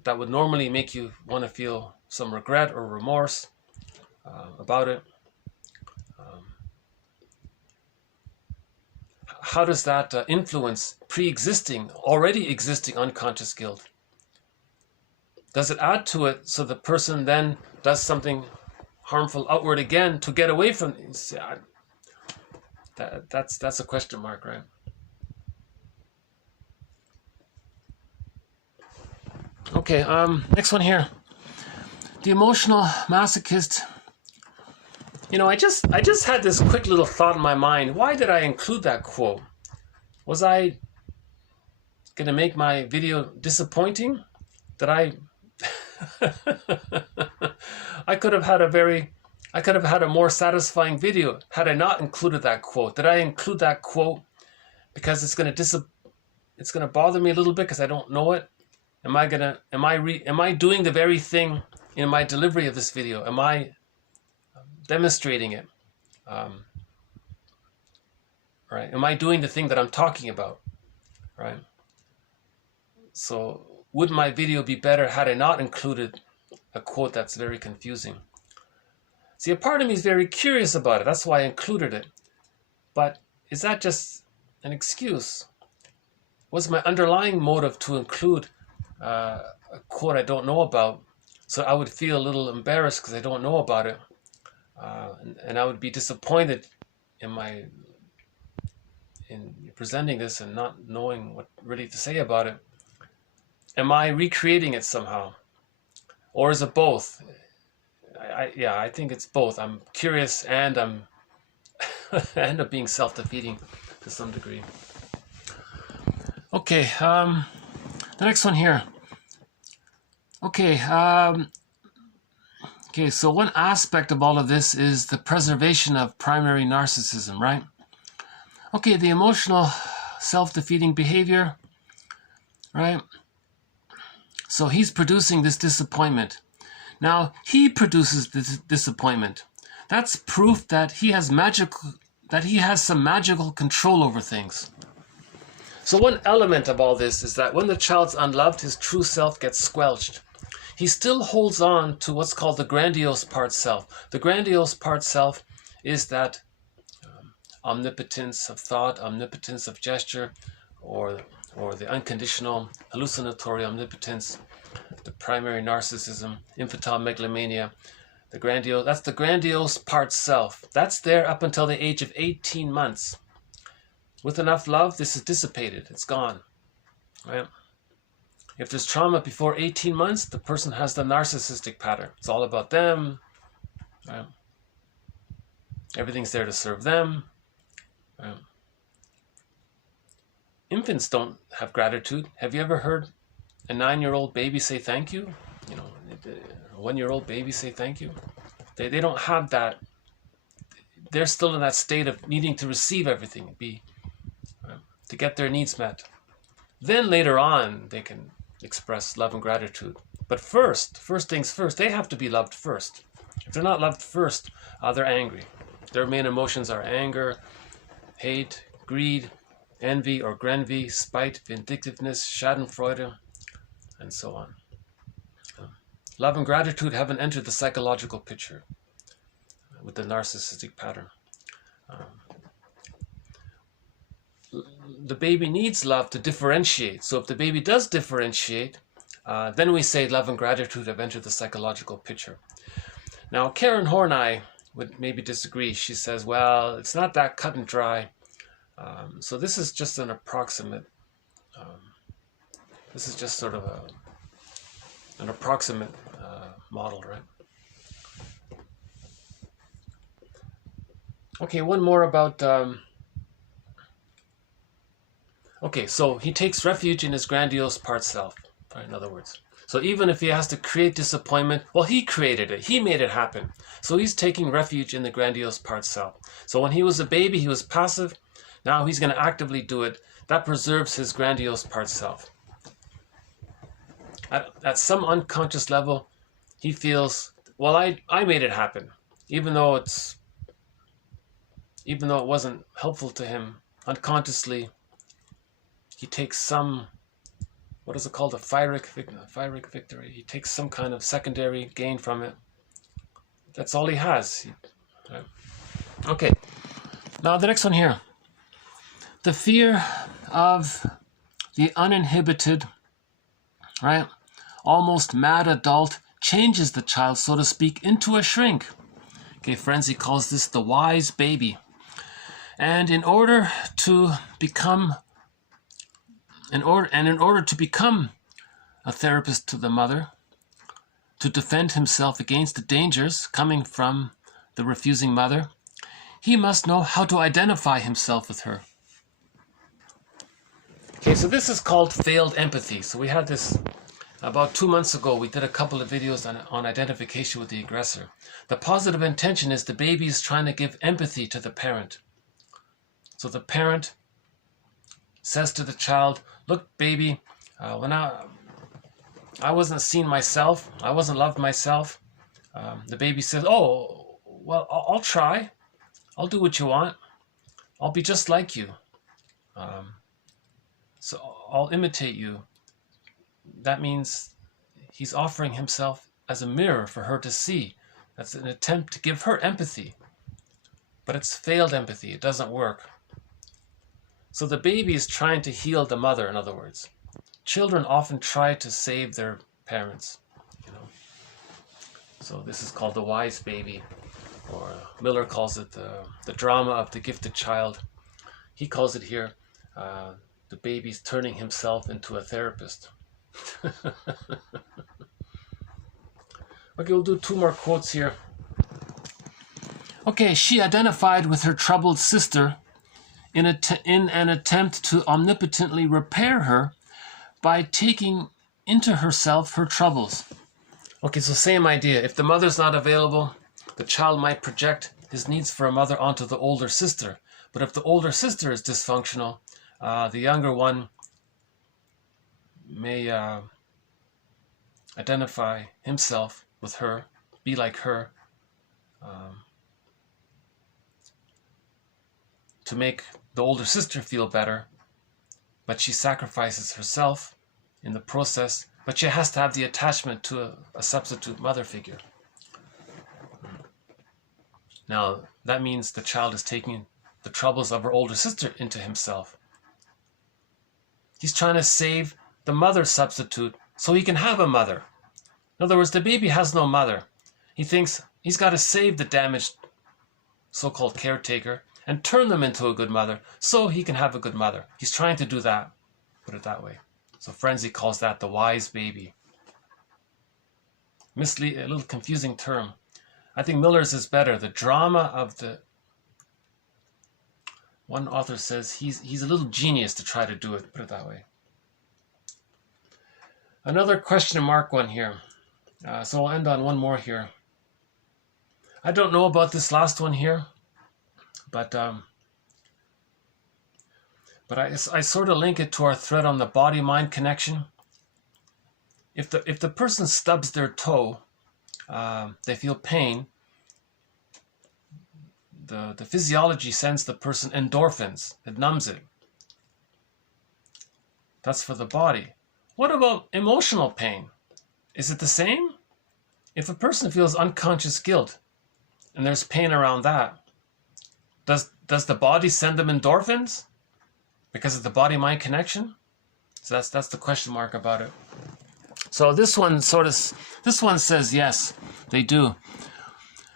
that would normally make you want to feel some regret or remorse about it? How does that influence already existing unconscious guilt? Does it add to it so the person then does something harmful outward again to get away from it? That's a question mark, right? Okay, next one here. The emotional masochist. You know, I just had this quick little thought in my mind. Why did I include that quote? Was I going to make my video disappointing? That I could have had a more satisfying video had I not included that quote. Did I include that quote because it's going to bother me a little bit because I don't know it? Am I doing the very thing in my delivery of this video? Am I demonstrating it? Right? Am I doing the thing that I'm talking about? Right? So would my video be better had I not included a quote that's very confusing? See, a part of me is very curious about it. That's why I included it. But is that just an excuse? Was my underlying motive to include a quote I don't know about, so I would feel a little embarrassed because I don't know about it, and I would be disappointed in presenting this and not knowing what really to say about it? am I recreating it somehow? Or is it both? Yeah, I think it's both. I'm curious and I'm I end up being self-defeating to some degree. Okay, the next one here. Okay, okay, so one aspect of all of this is the preservation of primary narcissism, right? Okay, the emotional self-defeating behavior, right? So he's producing this disappointment. Now, he produces this disappointment. That's proof that he has some magical control over things. So one element of all this is that when the child's unloved, his true self gets squelched. He still holds on to what's called the grandiose part self. The grandiose part self is that omnipotence of thought, omnipotence of gesture, or the unconditional hallucinatory omnipotence, the primary narcissism, infantile megalomania, that's the grandiose part self. That's there up until the age of 18 months. With enough love, this is dissipated. It's gone. Right? If there's trauma before 18 months, the person has the narcissistic pattern. It's all about them. Right? Everything's there to serve them. Right? Infants don't have gratitude. Have you ever heard a 9-year-old baby say thank you? You know, a 1-year-old baby say thank you? They don't have that. They're still in that state of needing to receive everything, to get their needs met. Then later on, they can express love and gratitude. But first things first, they have to be loved first. If they're not loved first, they're angry. Their main emotions are anger, hate, greed, envy or grenvy, spite, vindictiveness, schadenfreude, and so on. Love and gratitude haven't entered the psychological picture with the narcissistic pattern. The baby needs love to differentiate. So if the baby does differentiate, then we say love and gratitude have entered the psychological picture. Now, Karen Horney would maybe disagree. She says, well, it's not that cut and dry. So this is just an approximate, this is just sort of an approximate model, right? Okay, one more about, okay, so he takes refuge in his grandiose part self, right, in other words. So even if he has to create disappointment, well, he created it. He made it happen. So he's taking refuge in the grandiose part self. So when he was a baby, he was passive. Now he's going to actively do it. That preserves his grandiose part self. At some unconscious level, he feels, well, I made it happen. Even though it wasn't helpful to him, unconsciously, he takes some, what is it called, a pyrrhic victory. He takes some kind of secondary gain from it. That's all he has. Right? Okay, now the next one here. The fear of the uninhibited, right, almost mad adult changes the child, so to speak, into a shrink. Okay, Frenzy calls this the wise baby. And in order to become a therapist to the mother, to defend himself against the dangers coming from the refusing mother, he must know how to identify himself with her. Okay, so this is called failed empathy. So we had this about 2 months ago. We did a couple of videos on identification with the aggressor. The positive intention is the baby is trying to give empathy to the parent. So the parent says to the child, look, baby, when I wasn't seen myself, I wasn't loved myself. The baby says, oh, well, I'll try. I'll do what you want. I'll be just like you. So I'll imitate you. That means he's offering himself as a mirror for her to see. That's an attempt to give her empathy. But it's failed empathy. It doesn't work. So the baby is trying to heal the mother, in other words. Children often try to save their parents, you know. So this is called the wise baby, or Miller calls it the drama of the gifted child. He calls it here, the baby's turning himself into a therapist. Okay, we'll do 2 more quotes here. Okay, she identified with her troubled sister in an attempt to omnipotently repair her by taking into herself her troubles. Okay, so same idea. If the mother's not available, the child might project his needs for a mother onto the older sister. But if the older sister is dysfunctional, the younger one may identify himself with her, be like her, to make the older sister feel better, but she sacrifices herself in the process, but she has to have the attachment to a substitute mother figure. Now, that means the child is taking the troubles of her older sister into himself. He's trying to save the mother substitute so he can have a mother. In other words, the baby has no mother. He thinks he's got to save the damaged so-called caretaker and turn them into a good mother so he can have a good mother. He's trying to do that, put it that way. So Frenzy calls that the wise baby. A little confusing term. I think Miller's is better. The drama of the... One author says he's a little genius to try to do it, put it that way. Another question mark one here. So I'll end on one more here. I don't know about this last one here, but I sort of link it to our thread on the body-mind connection. If the person stubs their toe, they feel pain. The physiology sends the person endorphins. It numbs it. That's for the body. What about emotional pain? Is it the same? If a person feels unconscious guilt and there's pain around that, does the body send them endorphins because of the body-mind connection? So that's the question mark about it. So this one says yes, they do.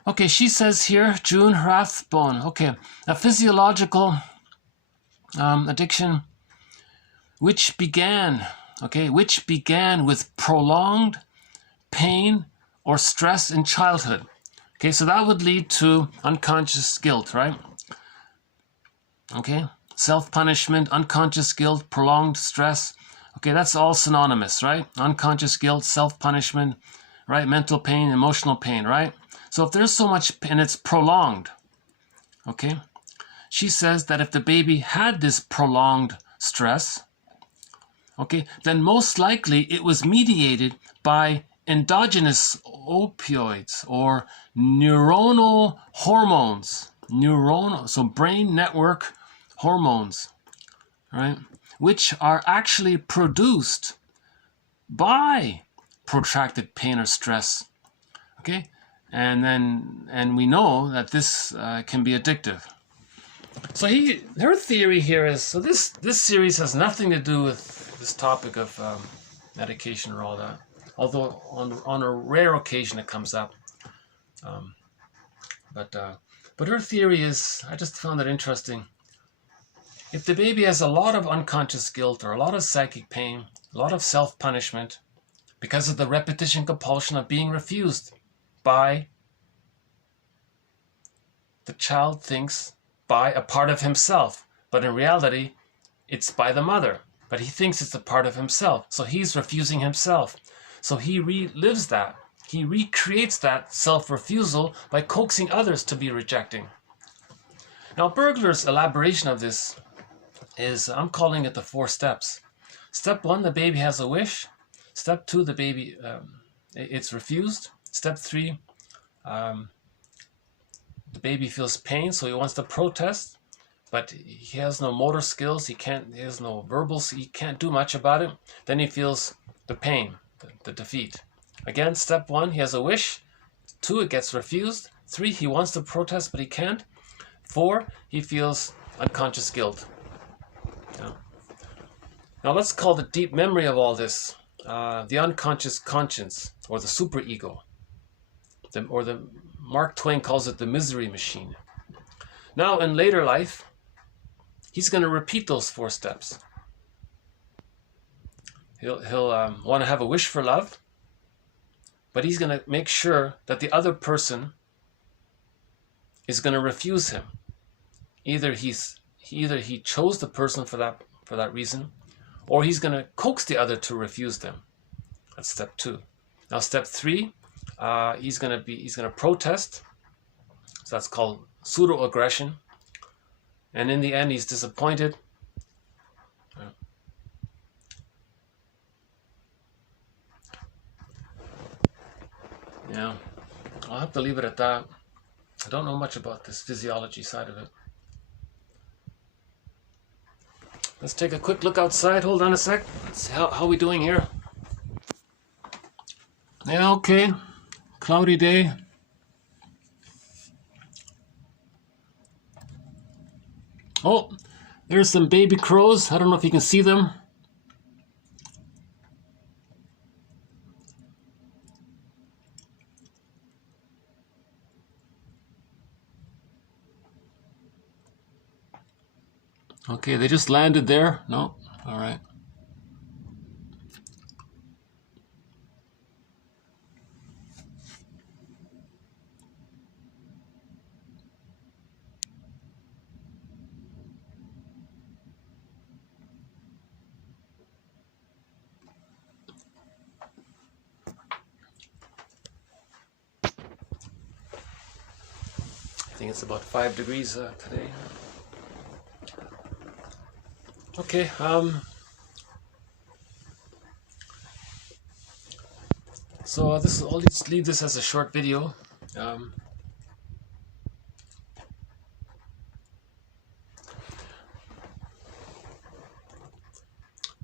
Okay, she says here, June Rathbone. Okay, a physiological addiction which began with prolonged pain or stress in childhood. Okay, so that would lead to unconscious guilt, right? Okay, self-punishment, unconscious guilt, prolonged stress. Okay, that's all synonymous, right? Unconscious guilt, self-punishment, right? Mental pain, emotional pain, right? So if there's so much, and it's prolonged, okay? She says that if the baby had this prolonged stress, okay, then most likely it was mediated by endogenous opioids or neuronal hormones, so brain network hormones, right? Which are actually produced by protracted pain or stress, okay? And we know that this can be addictive. So her theory here is, so this series has nothing to do with this topic of medication or all that. Although on a rare occasion it comes up. But her theory is, I just found it interesting. If the baby has a lot of unconscious guilt or a lot of psychic pain, a lot of self-punishment, because of the repetition compulsion of being refused by, the child thinks, by a part of himself, but in reality it's by the mother, but he thinks it's a part of himself, so he's refusing himself. So he relives that, he recreates that self-refusal by coaxing others to be rejecting. Now Bergler's elaboration of this is, I'm calling it the 4 steps. Step 1, the baby has a wish. Step 2, the baby it's refused. Step 3, the baby feels pain, so he wants to protest, but he has no motor skills, he has no verbals, he can't do much about it. Then he feels the pain, the defeat. Again, step 1, he has a wish. 2, it gets refused. 3, he wants to protest, but he can't. 4, he feels unconscious guilt. Yeah. Now let's call the deep memory of all this the unconscious conscience, or the superego. Mark Twain calls it the misery machine. Now in later life, he's going to repeat those 4 steps. He'll want to have a wish for love, but he's going to make sure that the other person is going to refuse him. Either he chose the person for that reason, or he's going to coax the other to refuse them. That's step 2. Now step 3, he's going to protest. So that's called pseudo-aggression. And in the end, he's disappointed. Yeah, I'll have to leave it at that. I don't know much about this physiology side of it. Let's take a quick look outside. Hold on a sec. Let's see how are we doing here. Yeah, okay. Cloudy day. Oh, there's some baby crows. I don't know if you can see them. Okay, they just landed there. No? All right. I think it's about 5 degrees today. Okay, so I'll just leave this as a short video.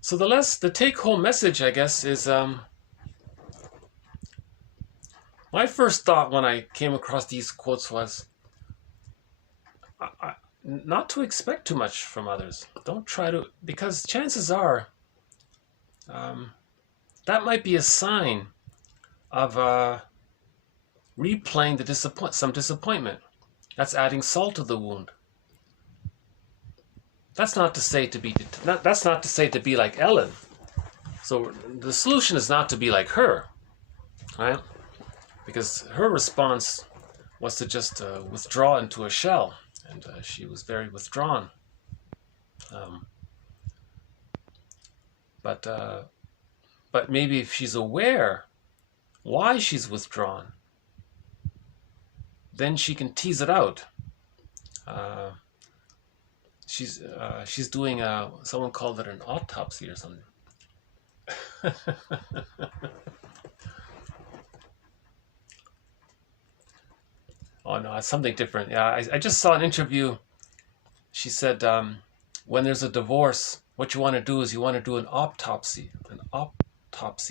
So the take-home message, I guess, is my first thought when I came across these quotes was not to expect too much from others. Don't try to, because chances are that might be a sign of replaying some disappointment. That's adding salt to the wound. That's not to say to be like Ellen. So the solution is not to be like her, right? Because her response was to just withdraw into a shell, and she was very withdrawn. But maybe if she's aware why she's withdrawn, then she can tease it out. She's doing someone called it an autopsy or something. Oh no, it's something different. Yeah, I just saw an interview. She said when there's a divorce, what you want to do is you want to do an autopsy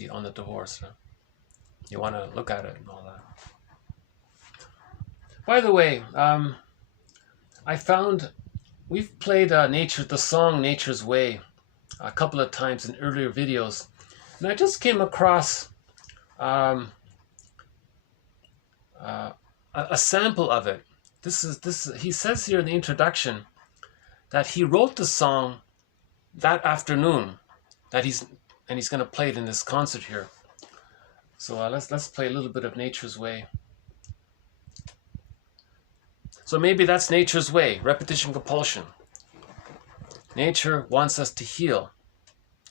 on the divorce. Huh? You want to look at it and all that. By the way, I found we've played the song Nature's Way a couple of times in earlier videos, and I just came across a sample of it. He says here in the introduction that he wrote the song that afternoon, that he's going to play it in this concert here. So let's play a little bit of Nature's Way. So maybe that's nature's way, repetition compulsion. Nature wants us to heal.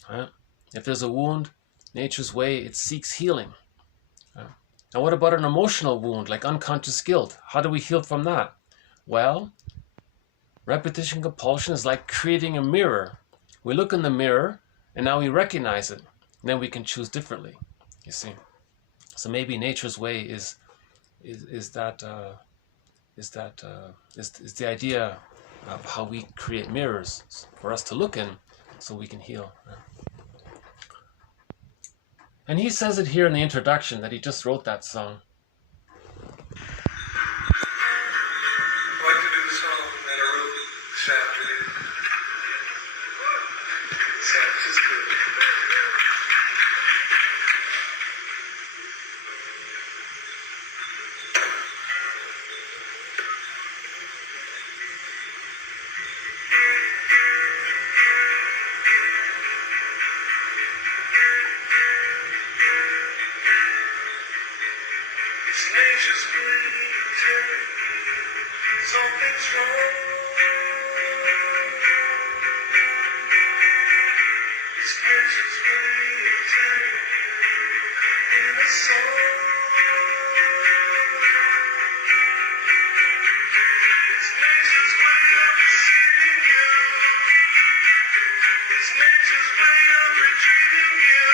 Right? If there's a wound, nature's way, it seeks healing. Right? Now what about an emotional wound, like unconscious guilt? How do we heal from that? Well, repetition compulsion is like creating a mirror. We look in the mirror, and now we recognize it. And then we can choose differently, you see. So maybe nature's way is the idea of how we create mirrors for us to look in so we can heal. And he says it here in the introduction that he just wrote that song. I'd like to do the song that I wrote this afternoon. Sounds just good. Something's wrong. This place is really telling you in a song. It's nature's way of receiving you. It's nature's way of retrieving you.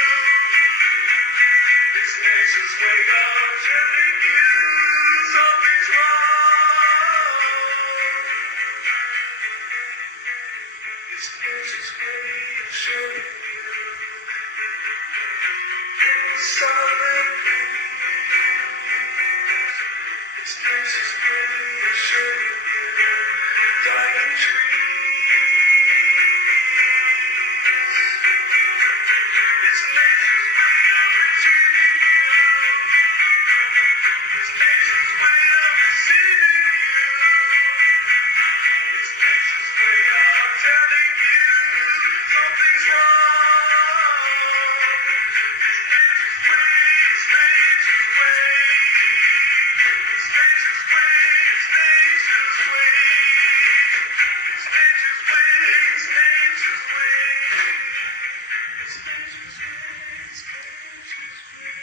It's nature's way of telling you something's wrong. It's nature's way of showing you in the silent breeze. It's nature's way of showing you dying trees. It's nature's way of retrieving you. It's nature's way of receiving you. It's nature's way of telling you something's wrong. It's nature's way, it's nature's way. It's nature's way, it's nature's way. It's nature's way, it's nature's way. It's nature's way, it's nature's way.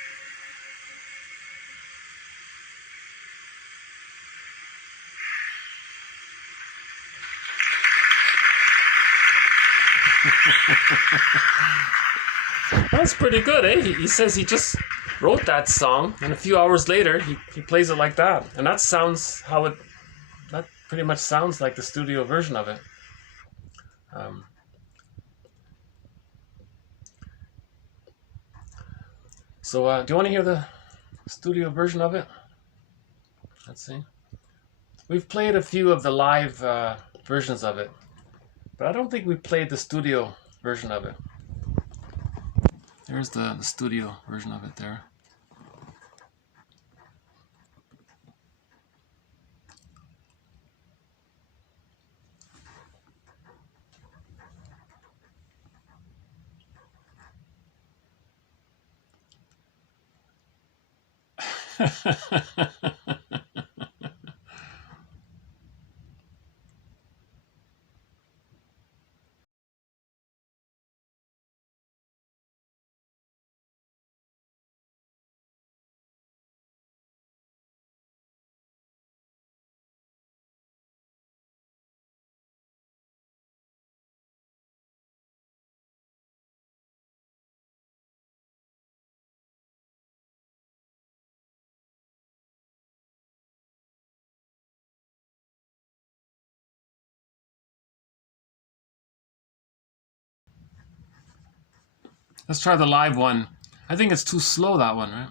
That's pretty good, eh? He says he just wrote that song, and a few hours later he plays it like that, and that sounds that pretty much sounds like the studio version of it. So do you want to hear the studio version of it? Let's see. We've played a few of the live versions of it, but I don't think we played the studio version of it. There's the studio version of it there. Let's try the live one. I think it's too slow, that one, right?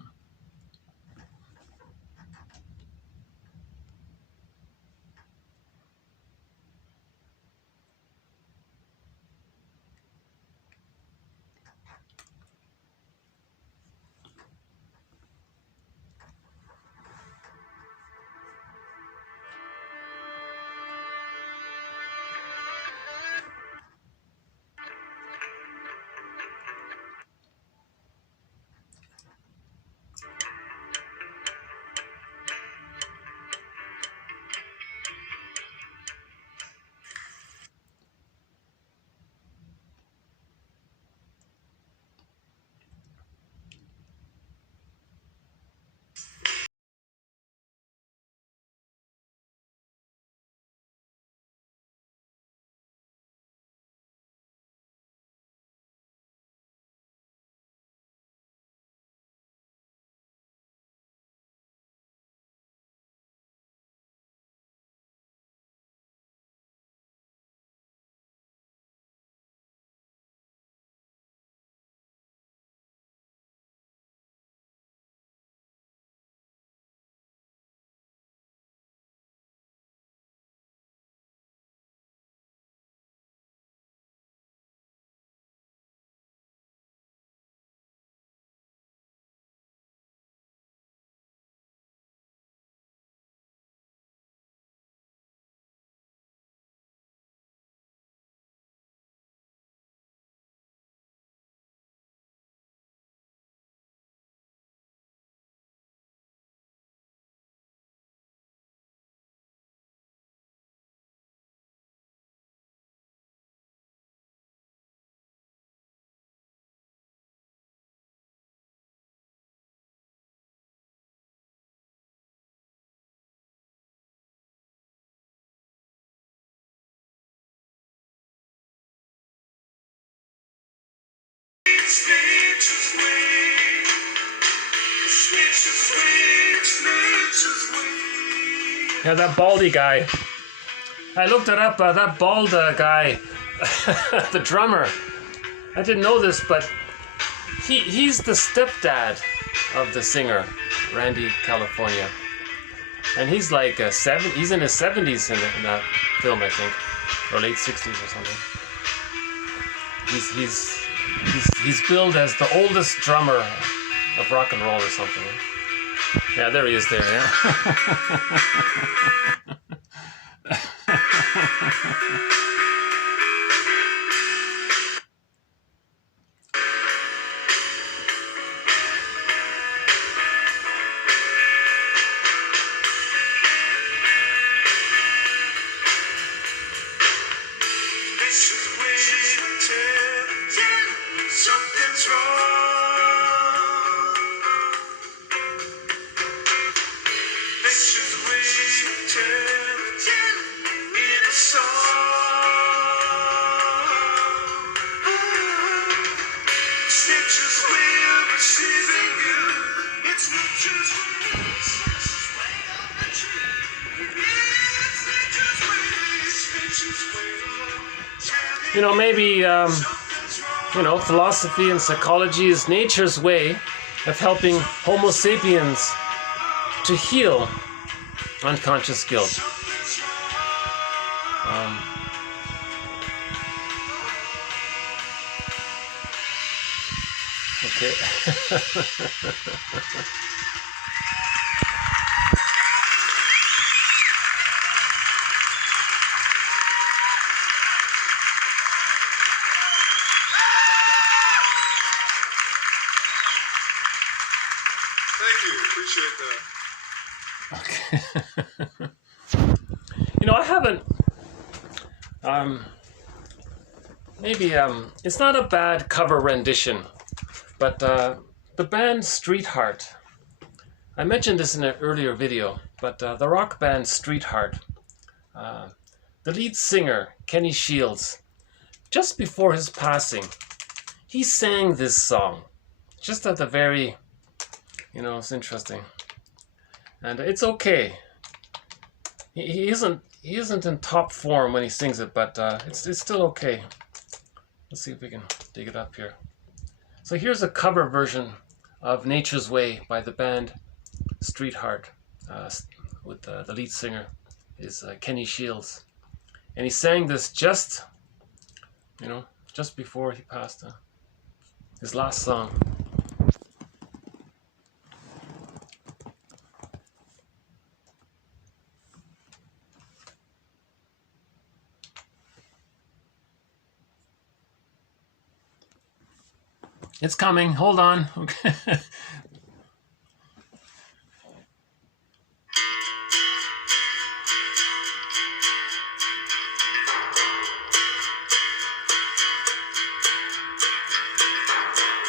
Yeah, that baldy guy. I looked it up. That bald guy, the drummer. I didn't know this, but he's the stepdad of the singer, Randy California. And he's like he's in his 70s in that film, I think, or late 60s or something. He's billed as the oldest drummer of rock and roll or something. Yeah, there he is there, yeah. Something's wrong. This is the way you tell in a song. It's nature's way of receiving you. It's nature's way. It's nature's way of retrieving you. It's nature's way. It's nature's way of telling You know, maybe philosophy and psychology is nature's way of helping Homo sapiens to heal unconscious guilt. Okay. Thank you. Appreciate that. Okay. I haven't. Maybe it's not a bad cover rendition, but the band Streetheart. I mentioned this in an earlier video, but the rock band Streetheart, the lead singer Kenny Shields, just before his passing, he sang this song, just at the very. It's interesting, and it's okay. He isn't in top form when he sings it, but it's still okay. Let's see if we can dig it up here. So here's a cover version of "Nature's Way" by the band Streetheart, with the lead singer is Kenny Shields, and he sang this just before he passed. His last song. It's coming. Hold on. Okay.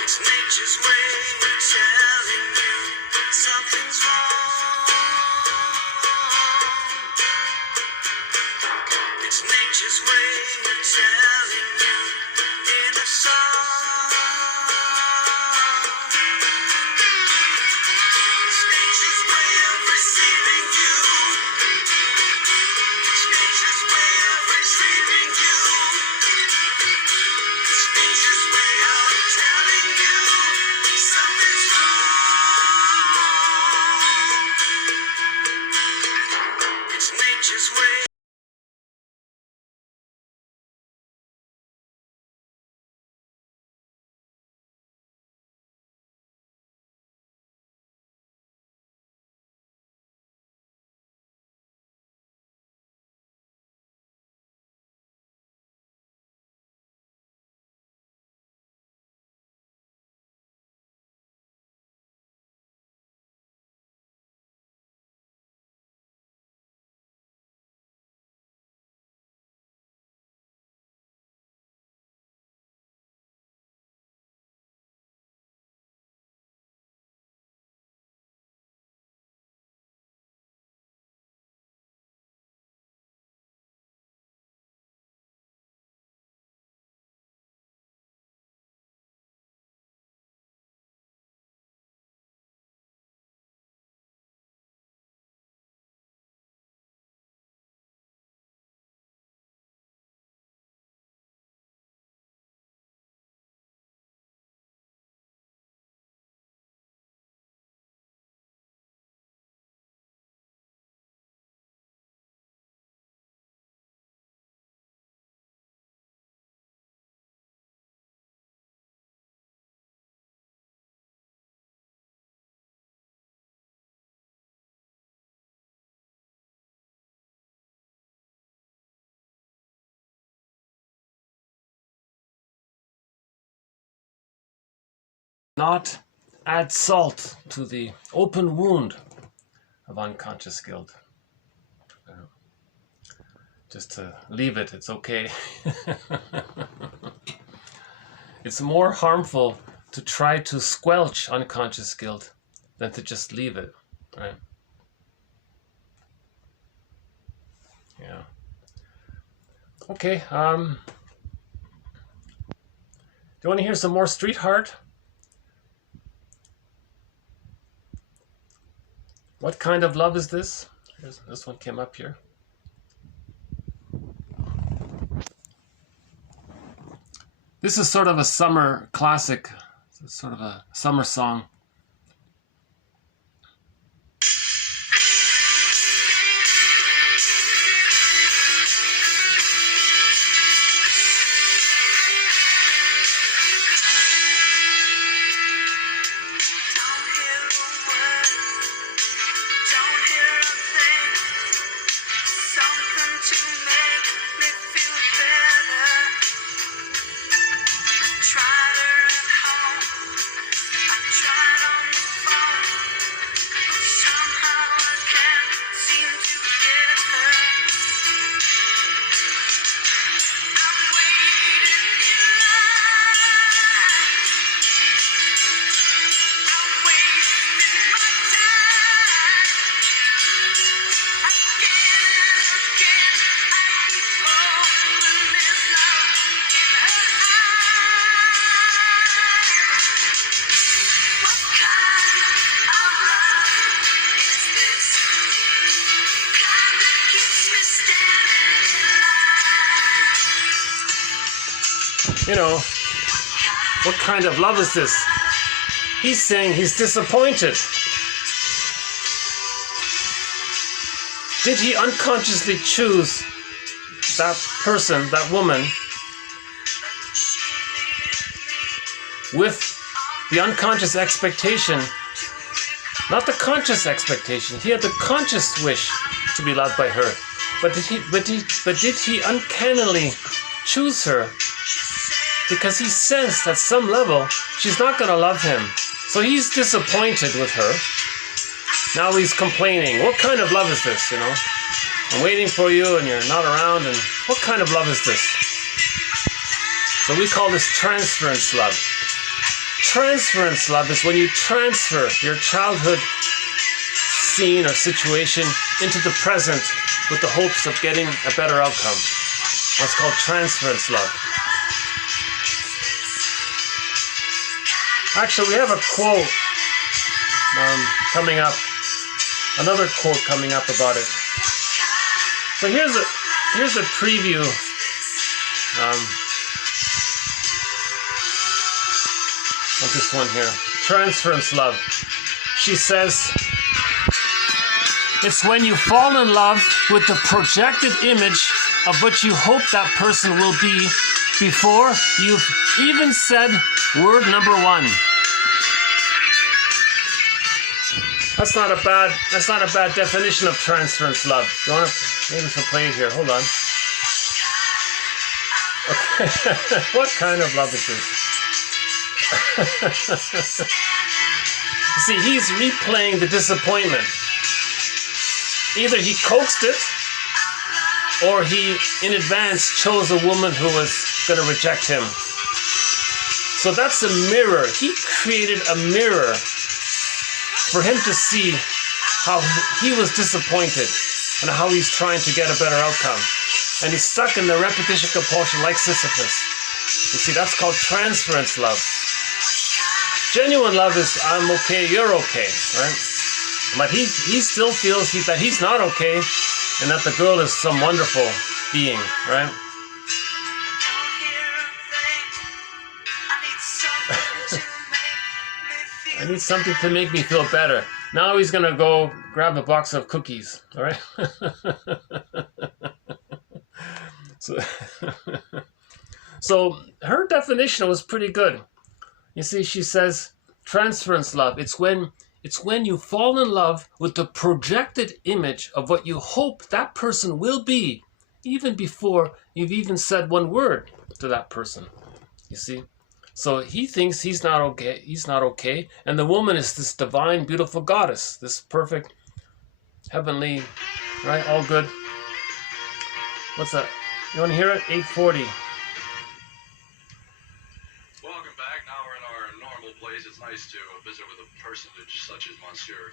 It's nature's way of telling you something's wrong. It's nature's way of telling you in a song. It's nature's way of receiving you. It's nature's way of retrieving you. It's nature's way of telling you something's wrong. It's nature's way. not add salt to the open wound of unconscious guilt. Just to leave it, it's okay. It's more harmful to try to squelch unconscious guilt than to just leave it, right? Yeah. Okay, do you want to hear some more Street Heart? What kind of love is this? This one came up here. This is sort of a summer classic, sort of a summer song. You know, what kind of love is this? He's saying he's disappointed. Did he unconsciously choose that person, that woman, with the unconscious expectation, not the conscious expectation? He had the conscious wish to be loved by her, but did he uncannily choose her? Because he sensed at some level she's not going to love him. So he's disappointed with her. Now he's complaining. What kind of love is this, you know? I'm waiting for you and you're not around, and what kind of love is this? So we call this transference love. Transference love is when you transfer your childhood scene or situation into the present with the hopes of getting a better outcome. That's called transference love. Actually, we have a quote coming up, another quote coming up about it. So here's a preview of this one here. Transference love. She says, it's when you fall in love with the projected image of what you hope that person will be before you've even said word number one. That's not a bad definition of transference love. You want to maybe we'll play it here. Hold on. Okay. What kind of love is this? See, he's replaying the disappointment. Either he coaxed it, or he in advance chose a woman who was going to reject him. So that's a mirror. He created a mirror for him to see how he was disappointed and how he's trying to get a better outcome. And he's stuck in the repetition compulsion like Sisyphus. You see, that's called transference love. Genuine love is, I'm okay, you're okay, right? But he still feels that he's not okay and that the girl is some wonderful being, right? I need something to make me feel better. Now he's gonna go grab a box of cookies, all right? So her definition was pretty good. You see, she says, transference love, it's when you fall in love with the projected image of what you hope that person will be, even before you've even said one word to that person. You see? So he thinks he's not okay. He's not okay. And the woman is this divine, beautiful goddess, this perfect, heavenly, right? All good. What's that? You want to hear it? 8:40. Welcome back. Now we're in our normal place. It's nice to visit with a personage such as Monsieur.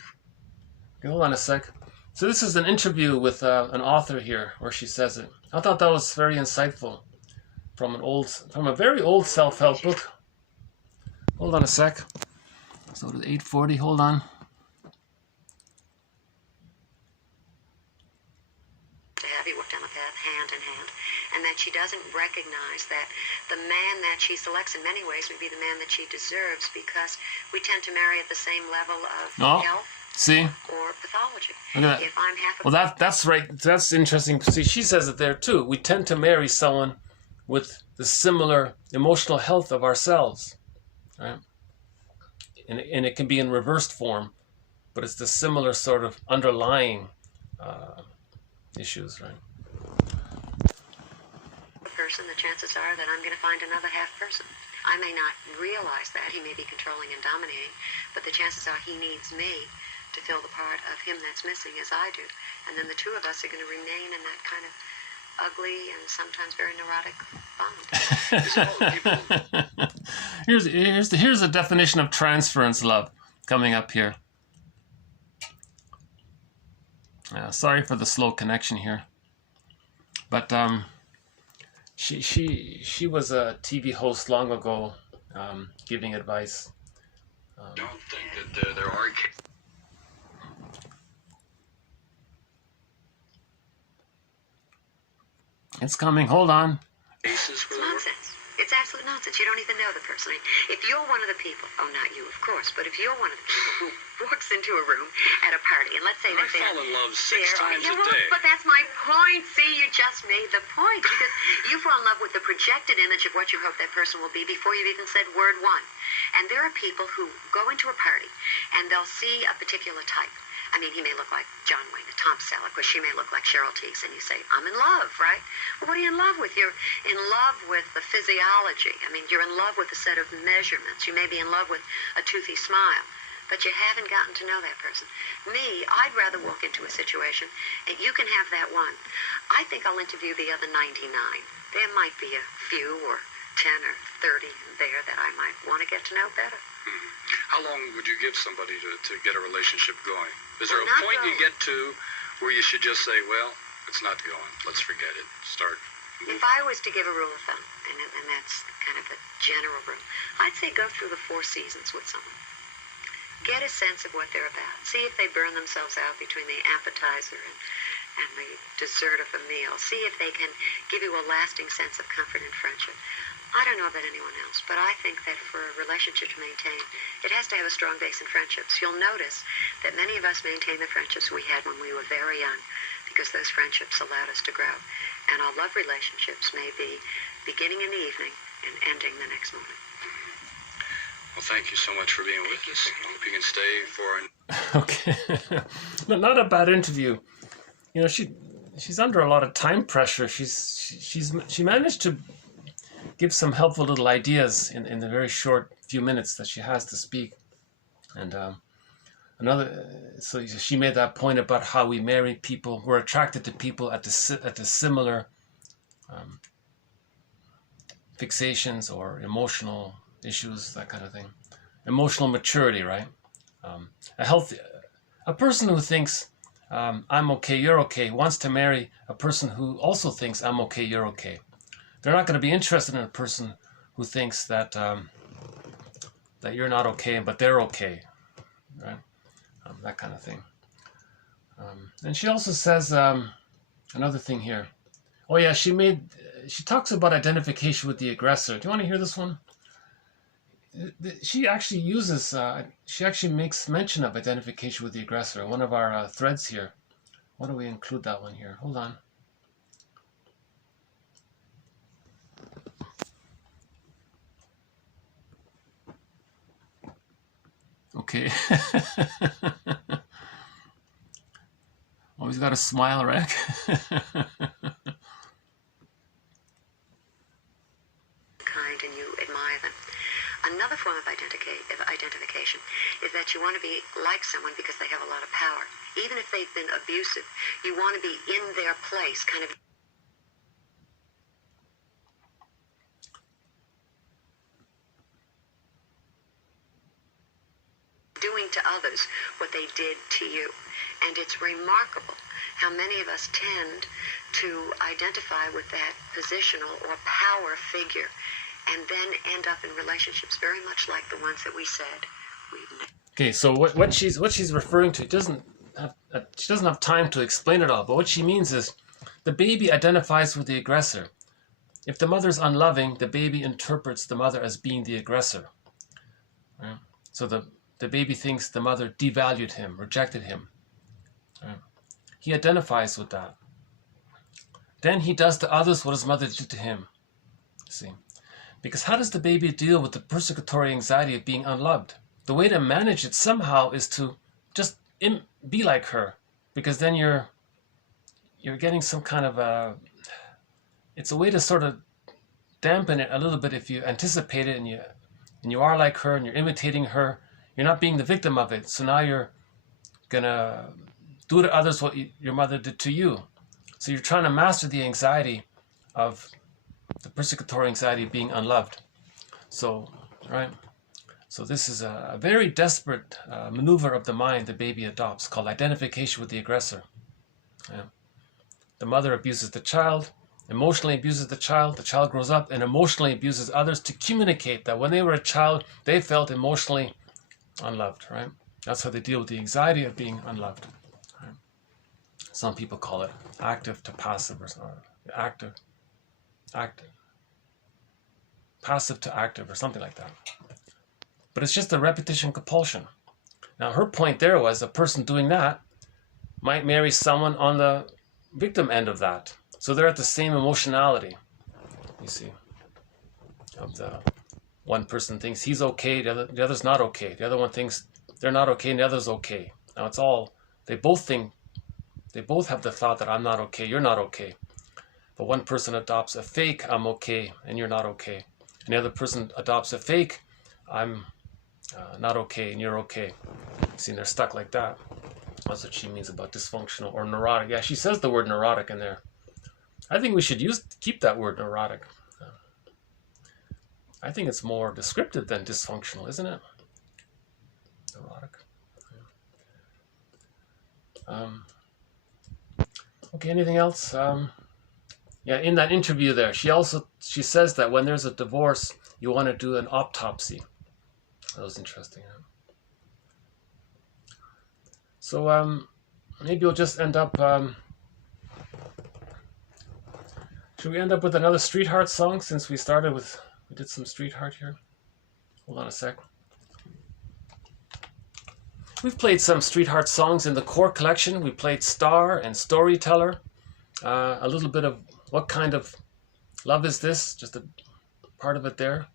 Okay, hold on a sec. So this is an interview with an author here, where she says it. I thought that was very insightful from a very old self-help book. Hold on a sec. So it is 8:40. Hold on. To have you walk down the path hand in hand, and that she doesn't recognize that the man that she selects in many ways would be the man that she deserves, because we tend to marry at the same level of health. See? Or pathology. Look at that. If I'm half Well, that's right. That's interesting. See, she says it there too. We tend to marry someone with the similar emotional health of ourselves, right? And it can be in reversed form, but it's the similar sort of underlying issues, right? person, the chances are that I'm going to find another half person. I may not realize that. He may be controlling and dominating, but the chances are he needs me to fill the part of him that's missing as I do. And then the two of us are going to remain in that kind of ugly and sometimes very neurotic bond. Here's a definition of transference love coming up here. Sorry for the slow connection here, but she was a TV host long ago, giving advice. Don't think that there are. It's coming. Hold on. Cases for It's nonsense. It's absolute nonsense. You don't even know the person. I mean, if you're one of the people, oh, not you, of course, but if you're one of the people who walks into a room at a party, and let's say that I fall in love 6 times a well, day. but that's my point. See, you just made the point, because you fall in love with the projected image of what you hope that person will be before you've even said word one. And there are people who go into a party and they'll see a particular type. I mean, he may look like John Wayne, or Tom Selleck, or she may look like Cheryl Teagues, and you say, I'm in love, right? Well, what are you in love with? You're in love with the physiology. I mean, you're in love with a set of measurements. You may be in love with a toothy smile, but you haven't gotten to know that person. Me, I'd rather walk into a situation, and you can have that one. I think I'll interview the other 99. There might be a few, or 10 or 30 there that I might want to get to know better. How long would you give somebody to get a relationship going? Is there a Not point you going. get to where you should just say, well, it's not going, let's forget it, start If I was to give a rule of thumb, and that's kind of the general rule, I'd say go through the 4 seasons with someone. Get a sense of what they're about. See if they burn themselves out between the appetizer and the dessert of a meal. See if they can give you a lasting sense of comfort and friendship. I don't know about anyone else, but I think that for a relationship to maintain, it has to have a strong base in friendships. You'll notice that many of us maintain the friendships we had when we were very young, because those friendships allowed us to grow. And our love relationships may be beginning in the evening and ending the next morning. Well, thank you so much for being with us. I hope you can stay for Okay. Not a bad interview. You know, she's under a lot of time pressure. She managed to give some helpful little ideas in the very short few minutes that she has to speak. And so she made that point about how we marry people, we're attracted to people at the similar fixations or emotional issues, that kind of thing. Emotional maturity, right? A person who thinks I'm okay, you're okay, wants to marry a person who also thinks I'm okay, you're okay. They're not going to be interested in a person who thinks that that you're not okay, but they're okay, right? That kind of thing. And she also says another thing here. Oh yeah, she talks about identification with the aggressor. Do you want to hear this one? She actually makes mention of identification with the aggressor in one of our threads here. Why don't we include that one here? Hold on. Okay. Always got to smile, right? Kind, and you admire them. Another form of identification is that you want to be like someone because they have a lot of power. Even if they've been abusive, you want to be in their place, kind of doing to others what they did to you. And it's remarkable how many of us tend to identify with that positional or power figure and then end up in relationships very much like the ones that we said we'd never. Okay, so what she's referring to, she doesn't have time to explain it all, but what she means is the baby identifies with the aggressor. If the mother's unloving, the baby interprets the mother as being the aggressor. Right? So the baby thinks the mother devalued him, rejected him. Right? He identifies with that. Then he does to others what his mother did to him. See? Because how does the baby deal with the persecutory anxiety of being unloved? The way to manage it somehow is to just be like her, because then you're getting some kind of it's a way to sort of dampen it a little bit if you anticipate it and you are like her and you're imitating her. You're not being the victim of it. So now you're gonna do to others what your mother did to you. So you're trying to master the anxiety of the persecutory anxiety of being unloved. So, right? So this is a very desperate maneuver of the mind the baby adopts called identification with the aggressor. Yeah. The mother abuses the child, emotionally abuses the child grows up and emotionally abuses others to communicate that when they were a child, they felt emotionally unloved, right? That's how they deal with the anxiety of being unloved. Right? Some people call it active to passive or passive to active or something like that. But it's just a repetition compulsion. Now her point there was a person doing that might marry someone on the victim end of that. So they're at the same emotionality, you see, of the one person thinks he's okay, the other's not okay. The other one thinks they're not okay and the other's okay. Now it's all, they both have the thought that I'm not okay, you're not okay. But one person adopts a fake, I'm okay and you're not okay. And the other person adopts a fake, I'm not okay and you're okay. See, they're stuck like that. That's what she means about dysfunctional or neurotic. Yeah, she says the word neurotic in there. I think we should keep that word neurotic. I think it's more descriptive than dysfunctional, isn't it? Neurotic. Okay, anything else? Yeah, in that interview there, she says that when there's a divorce, you want to do an autopsy. That was interesting. Huh? So maybe we'll just end up. Should we end up with another Street Heart song since we did some Street Heart here? Hold on a sec. We've played some Street Heart songs in the core collection. We played Star and Storyteller. A little bit of What Kind of Love Is This? Just a part of it there.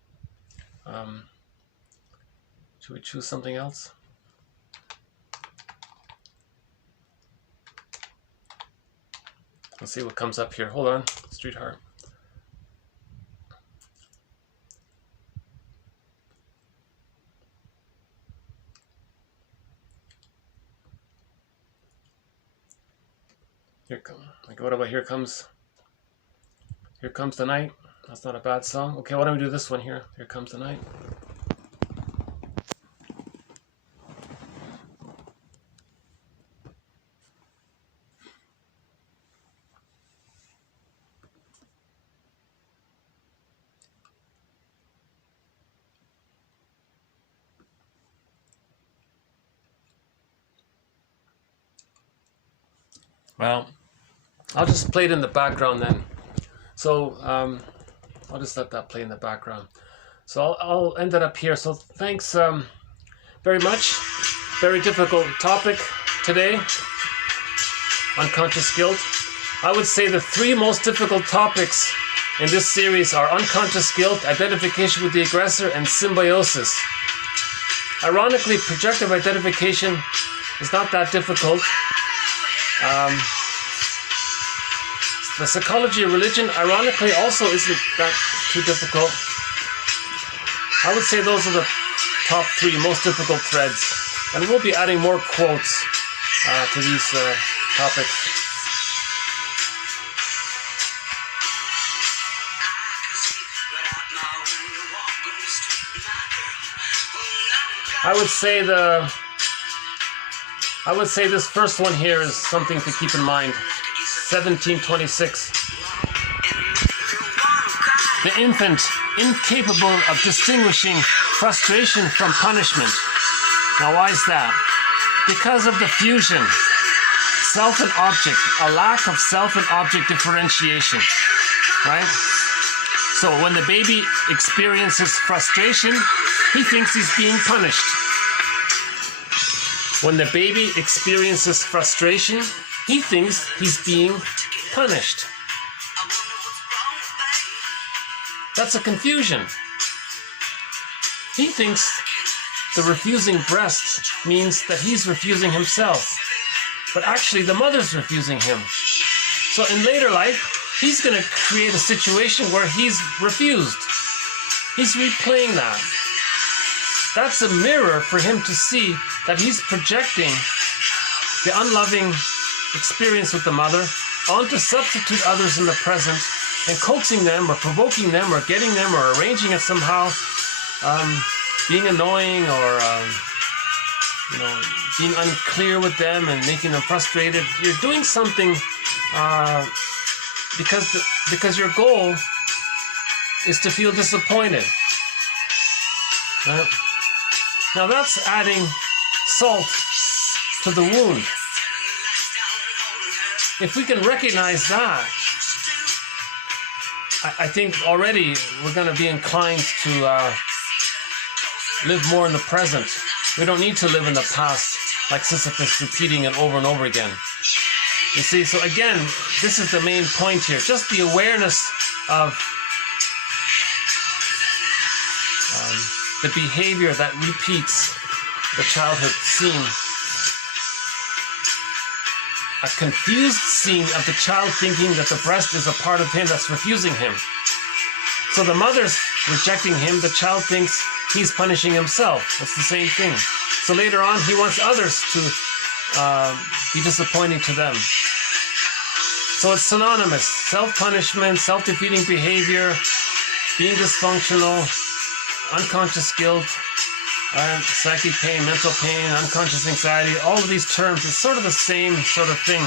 Should we choose something else? Let's see what comes up here. Hold on, Street Heart. What about Here Comes the Night? That's not a bad song. Okay, why don't we do this one here? Here Comes the Night. Well, I'll just play it in the background then. So I'll just let that play in the background. So I'll end it up here. So thanks very much. Very difficult topic today. Unconscious guilt. I would say the three most difficult topics in this series are unconscious guilt, identification with the aggressor, and symbiosis. Ironically, projective identification is not that difficult. The psychology of religion, ironically, also isn't that too difficult. I would say those are the top 3 most difficult threads. And we'll be adding more quotes to these topics. I would say this first one here is something to keep in mind. 1726. The infant, incapable of distinguishing frustration from punishment. Now, why is that? Because of the fusion, self and object, a lack of self and object differentiation, right? So when the baby experiences frustration, he thinks he's being punished. When the baby experiences frustration, he thinks he's being punished. That's a confusion. He thinks the refusing breast means that he's refusing himself. But actually, the mother's refusing him. So in later life, he's going to create a situation where he's refused. He's replaying that. That's a mirror for him to see that he's projecting the unloving experience with the mother onto substitute others in the present and coaxing them or provoking them or getting them or arranging it somehow, being annoying or being unclear with them and making them frustrated. You're doing something because your goal is to feel disappointed. Right? Now that's adding salt to the wound. If we can recognize that, I think already we're going to be inclined to live more in the present. We don't need to live in the past like Sisyphus, repeating it over and over again. You see, so again, this is the main point here. Just the awareness of the behavior that repeats the childhood scene. A confused scene of the child thinking that the breast is a part of him that's refusing him. So the mother's rejecting him, the child thinks he's punishing himself. It's the same thing. So later on, he wants others to be disappointing to them. So it's synonymous. Self-punishment, self-defeating behavior, being dysfunctional, unconscious guilt, psychic pain, mental pain, unconscious anxiety, all of these terms, it's sort of the same sort of thing.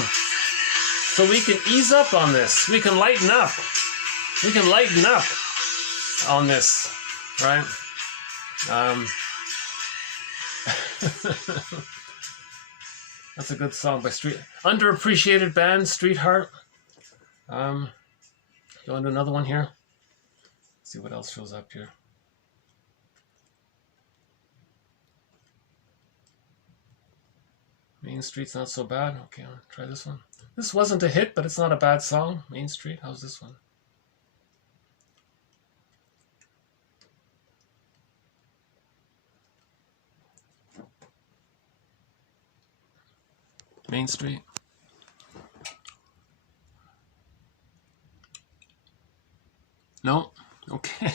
So we can ease up on this. We can lighten up. We can lighten up on this, right? That's a good song by underappreciated band, Streetheart. Do you want to do another one here? Let's see what else shows up here. Main Street's not so bad. Okay, I'll try this one. This wasn't a hit, but it's not a bad song. Main Street, how's this one? Main Street. No? Okay.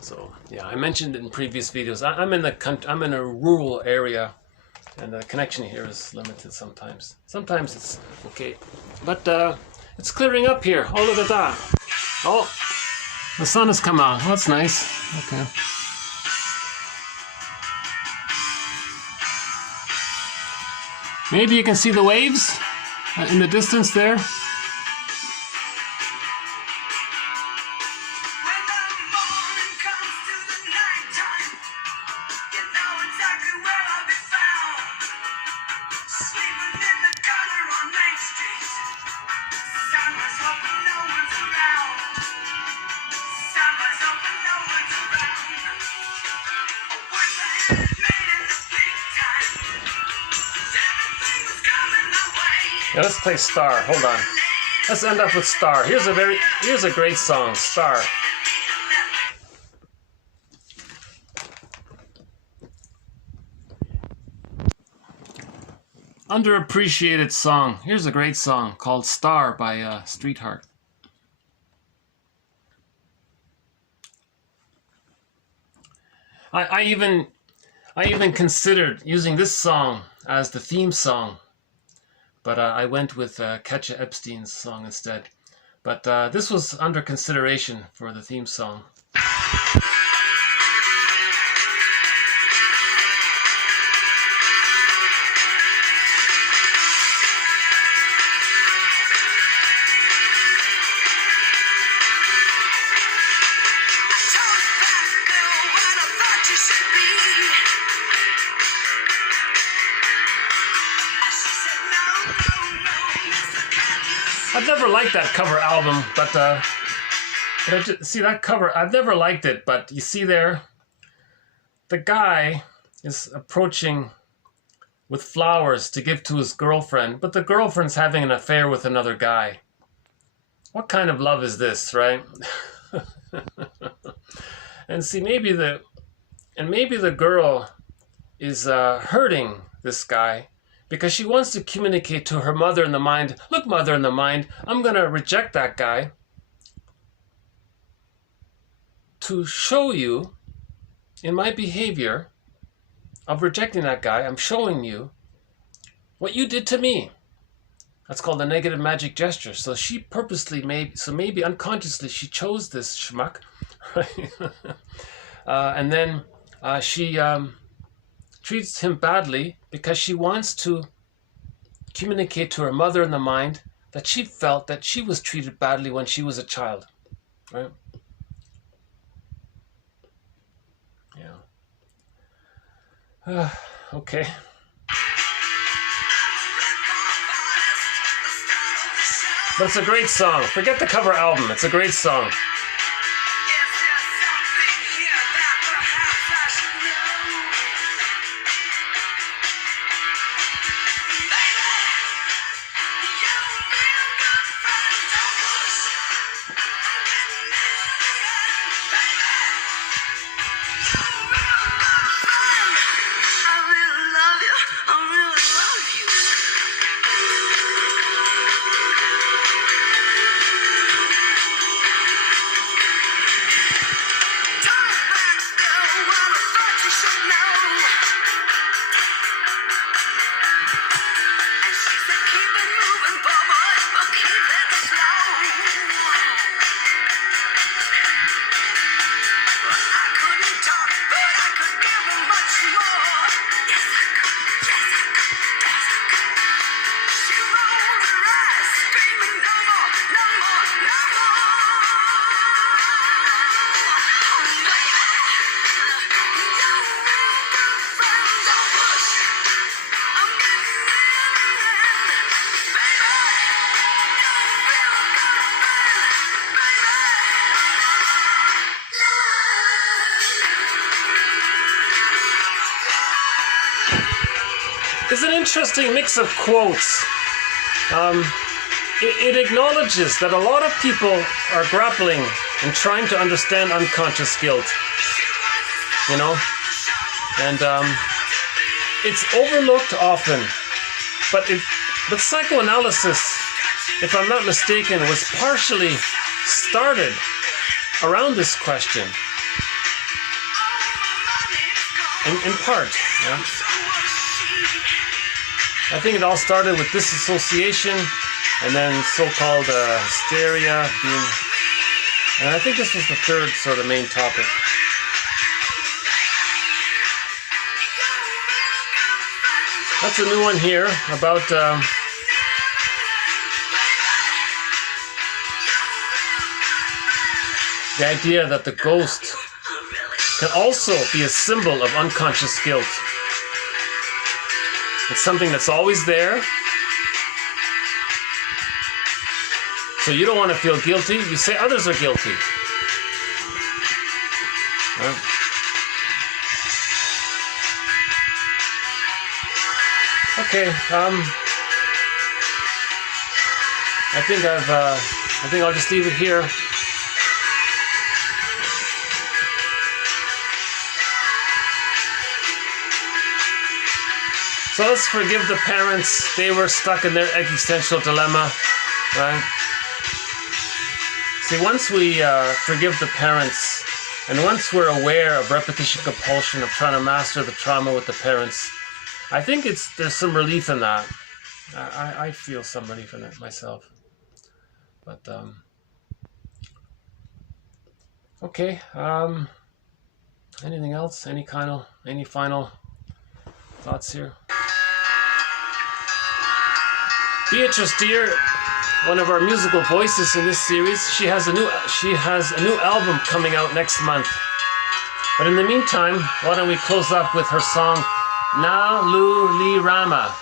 So yeah, I mentioned it in previous videos. I'm in a rural area, and the connection here is limited sometimes. Sometimes it's okay, but it's clearing up here. Oh, look at that! Oh, the sun has come out. Oh, that's nice. Okay. Maybe you can see the waves in the distance there. Yeah, let's play Star. Hold on. Let's end up with Star. Here's a great song, Star. Underappreciated song. Here's a great song called Star by Streetheart. I even considered using this song as the theme song, but I went with Katja Epstein's song instead. But this was under consideration for the theme song. I've never liked that cover album, but see that cover, I've never liked it, but you see there, the guy is approaching with flowers to give to his girlfriend, but the girlfriend's having an affair with another guy. What kind of love is this, right? And see, maybe the girl is hurting this guy because she wants to communicate to her mother in the mind, look, mother in the mind, I'm going to reject that guy to show you in my behavior of rejecting that guy, I'm showing you what you did to me. That's called a negative magic gesture. So she purposely maybe unconsciously she chose this schmuck, right? And then she treats him badly because she wants to communicate to her mother in the mind that she felt that she was treated badly when she was a child, right? Yeah. Okay. But it's a great song. Forget the cover album. It's a great song. It's an interesting mix of quotes. It acknowledges that a lot of people are grappling and trying to understand unconscious guilt, you know, and it's overlooked often. But psychoanalysis, if I'm not mistaken, was partially started around this question, in part. Yeah? I think it all started with disassociation and then so-called hysteria being, and I think this was the third sort of main topic. That's a new one here about the idea that the ghost can also be a symbol of unconscious guilt. It's something that's always there. So you don't want to feel guilty. You say others are guilty. Right? Okay. I think I'll just leave it here. So let's forgive the parents. They were stuck in their existential dilemma, right? See, once we forgive the parents, and once we're aware of repetition compulsion, of trying to master the trauma with the parents, I think there's some relief in that. I feel some relief in it myself. But, okay. Anything else? Any final thoughts here? Beatrice Deer, one of our musical voices in this series, she has a new album coming out next month. But in the meantime, why don't we close up with her song Na Lu Li Rama.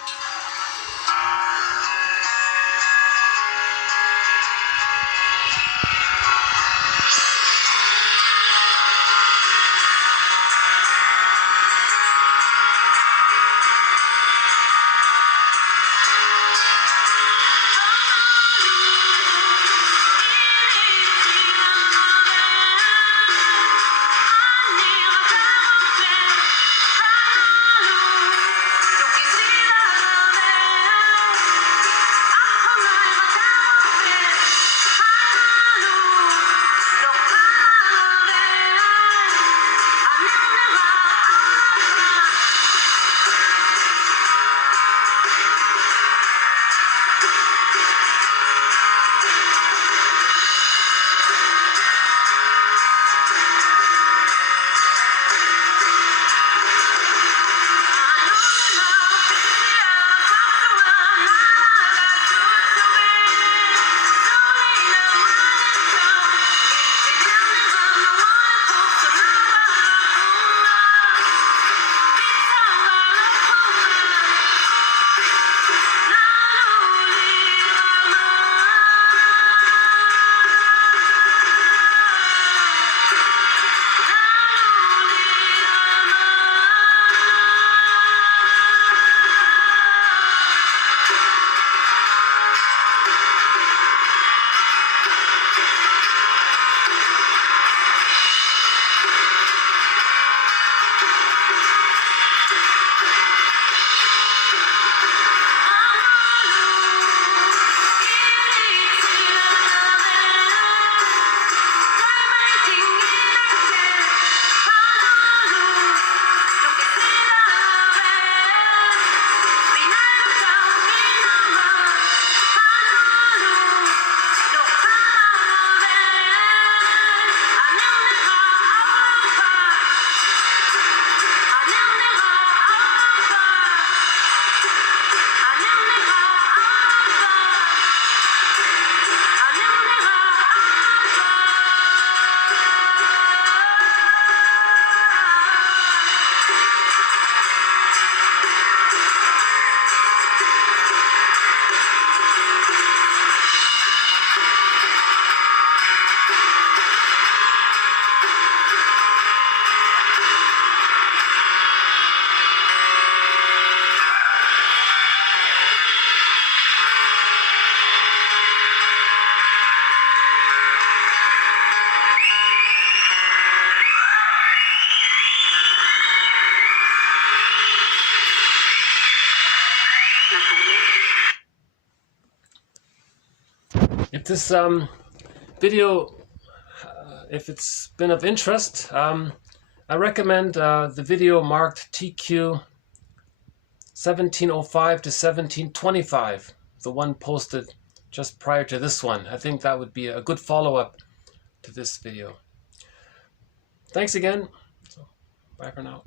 If this video, if it's been of interest, I recommend the video marked TQ 1705 to 1725, the one posted just prior to this one. I think that would be a good follow-up to this video. Thanks again. So, bye for now.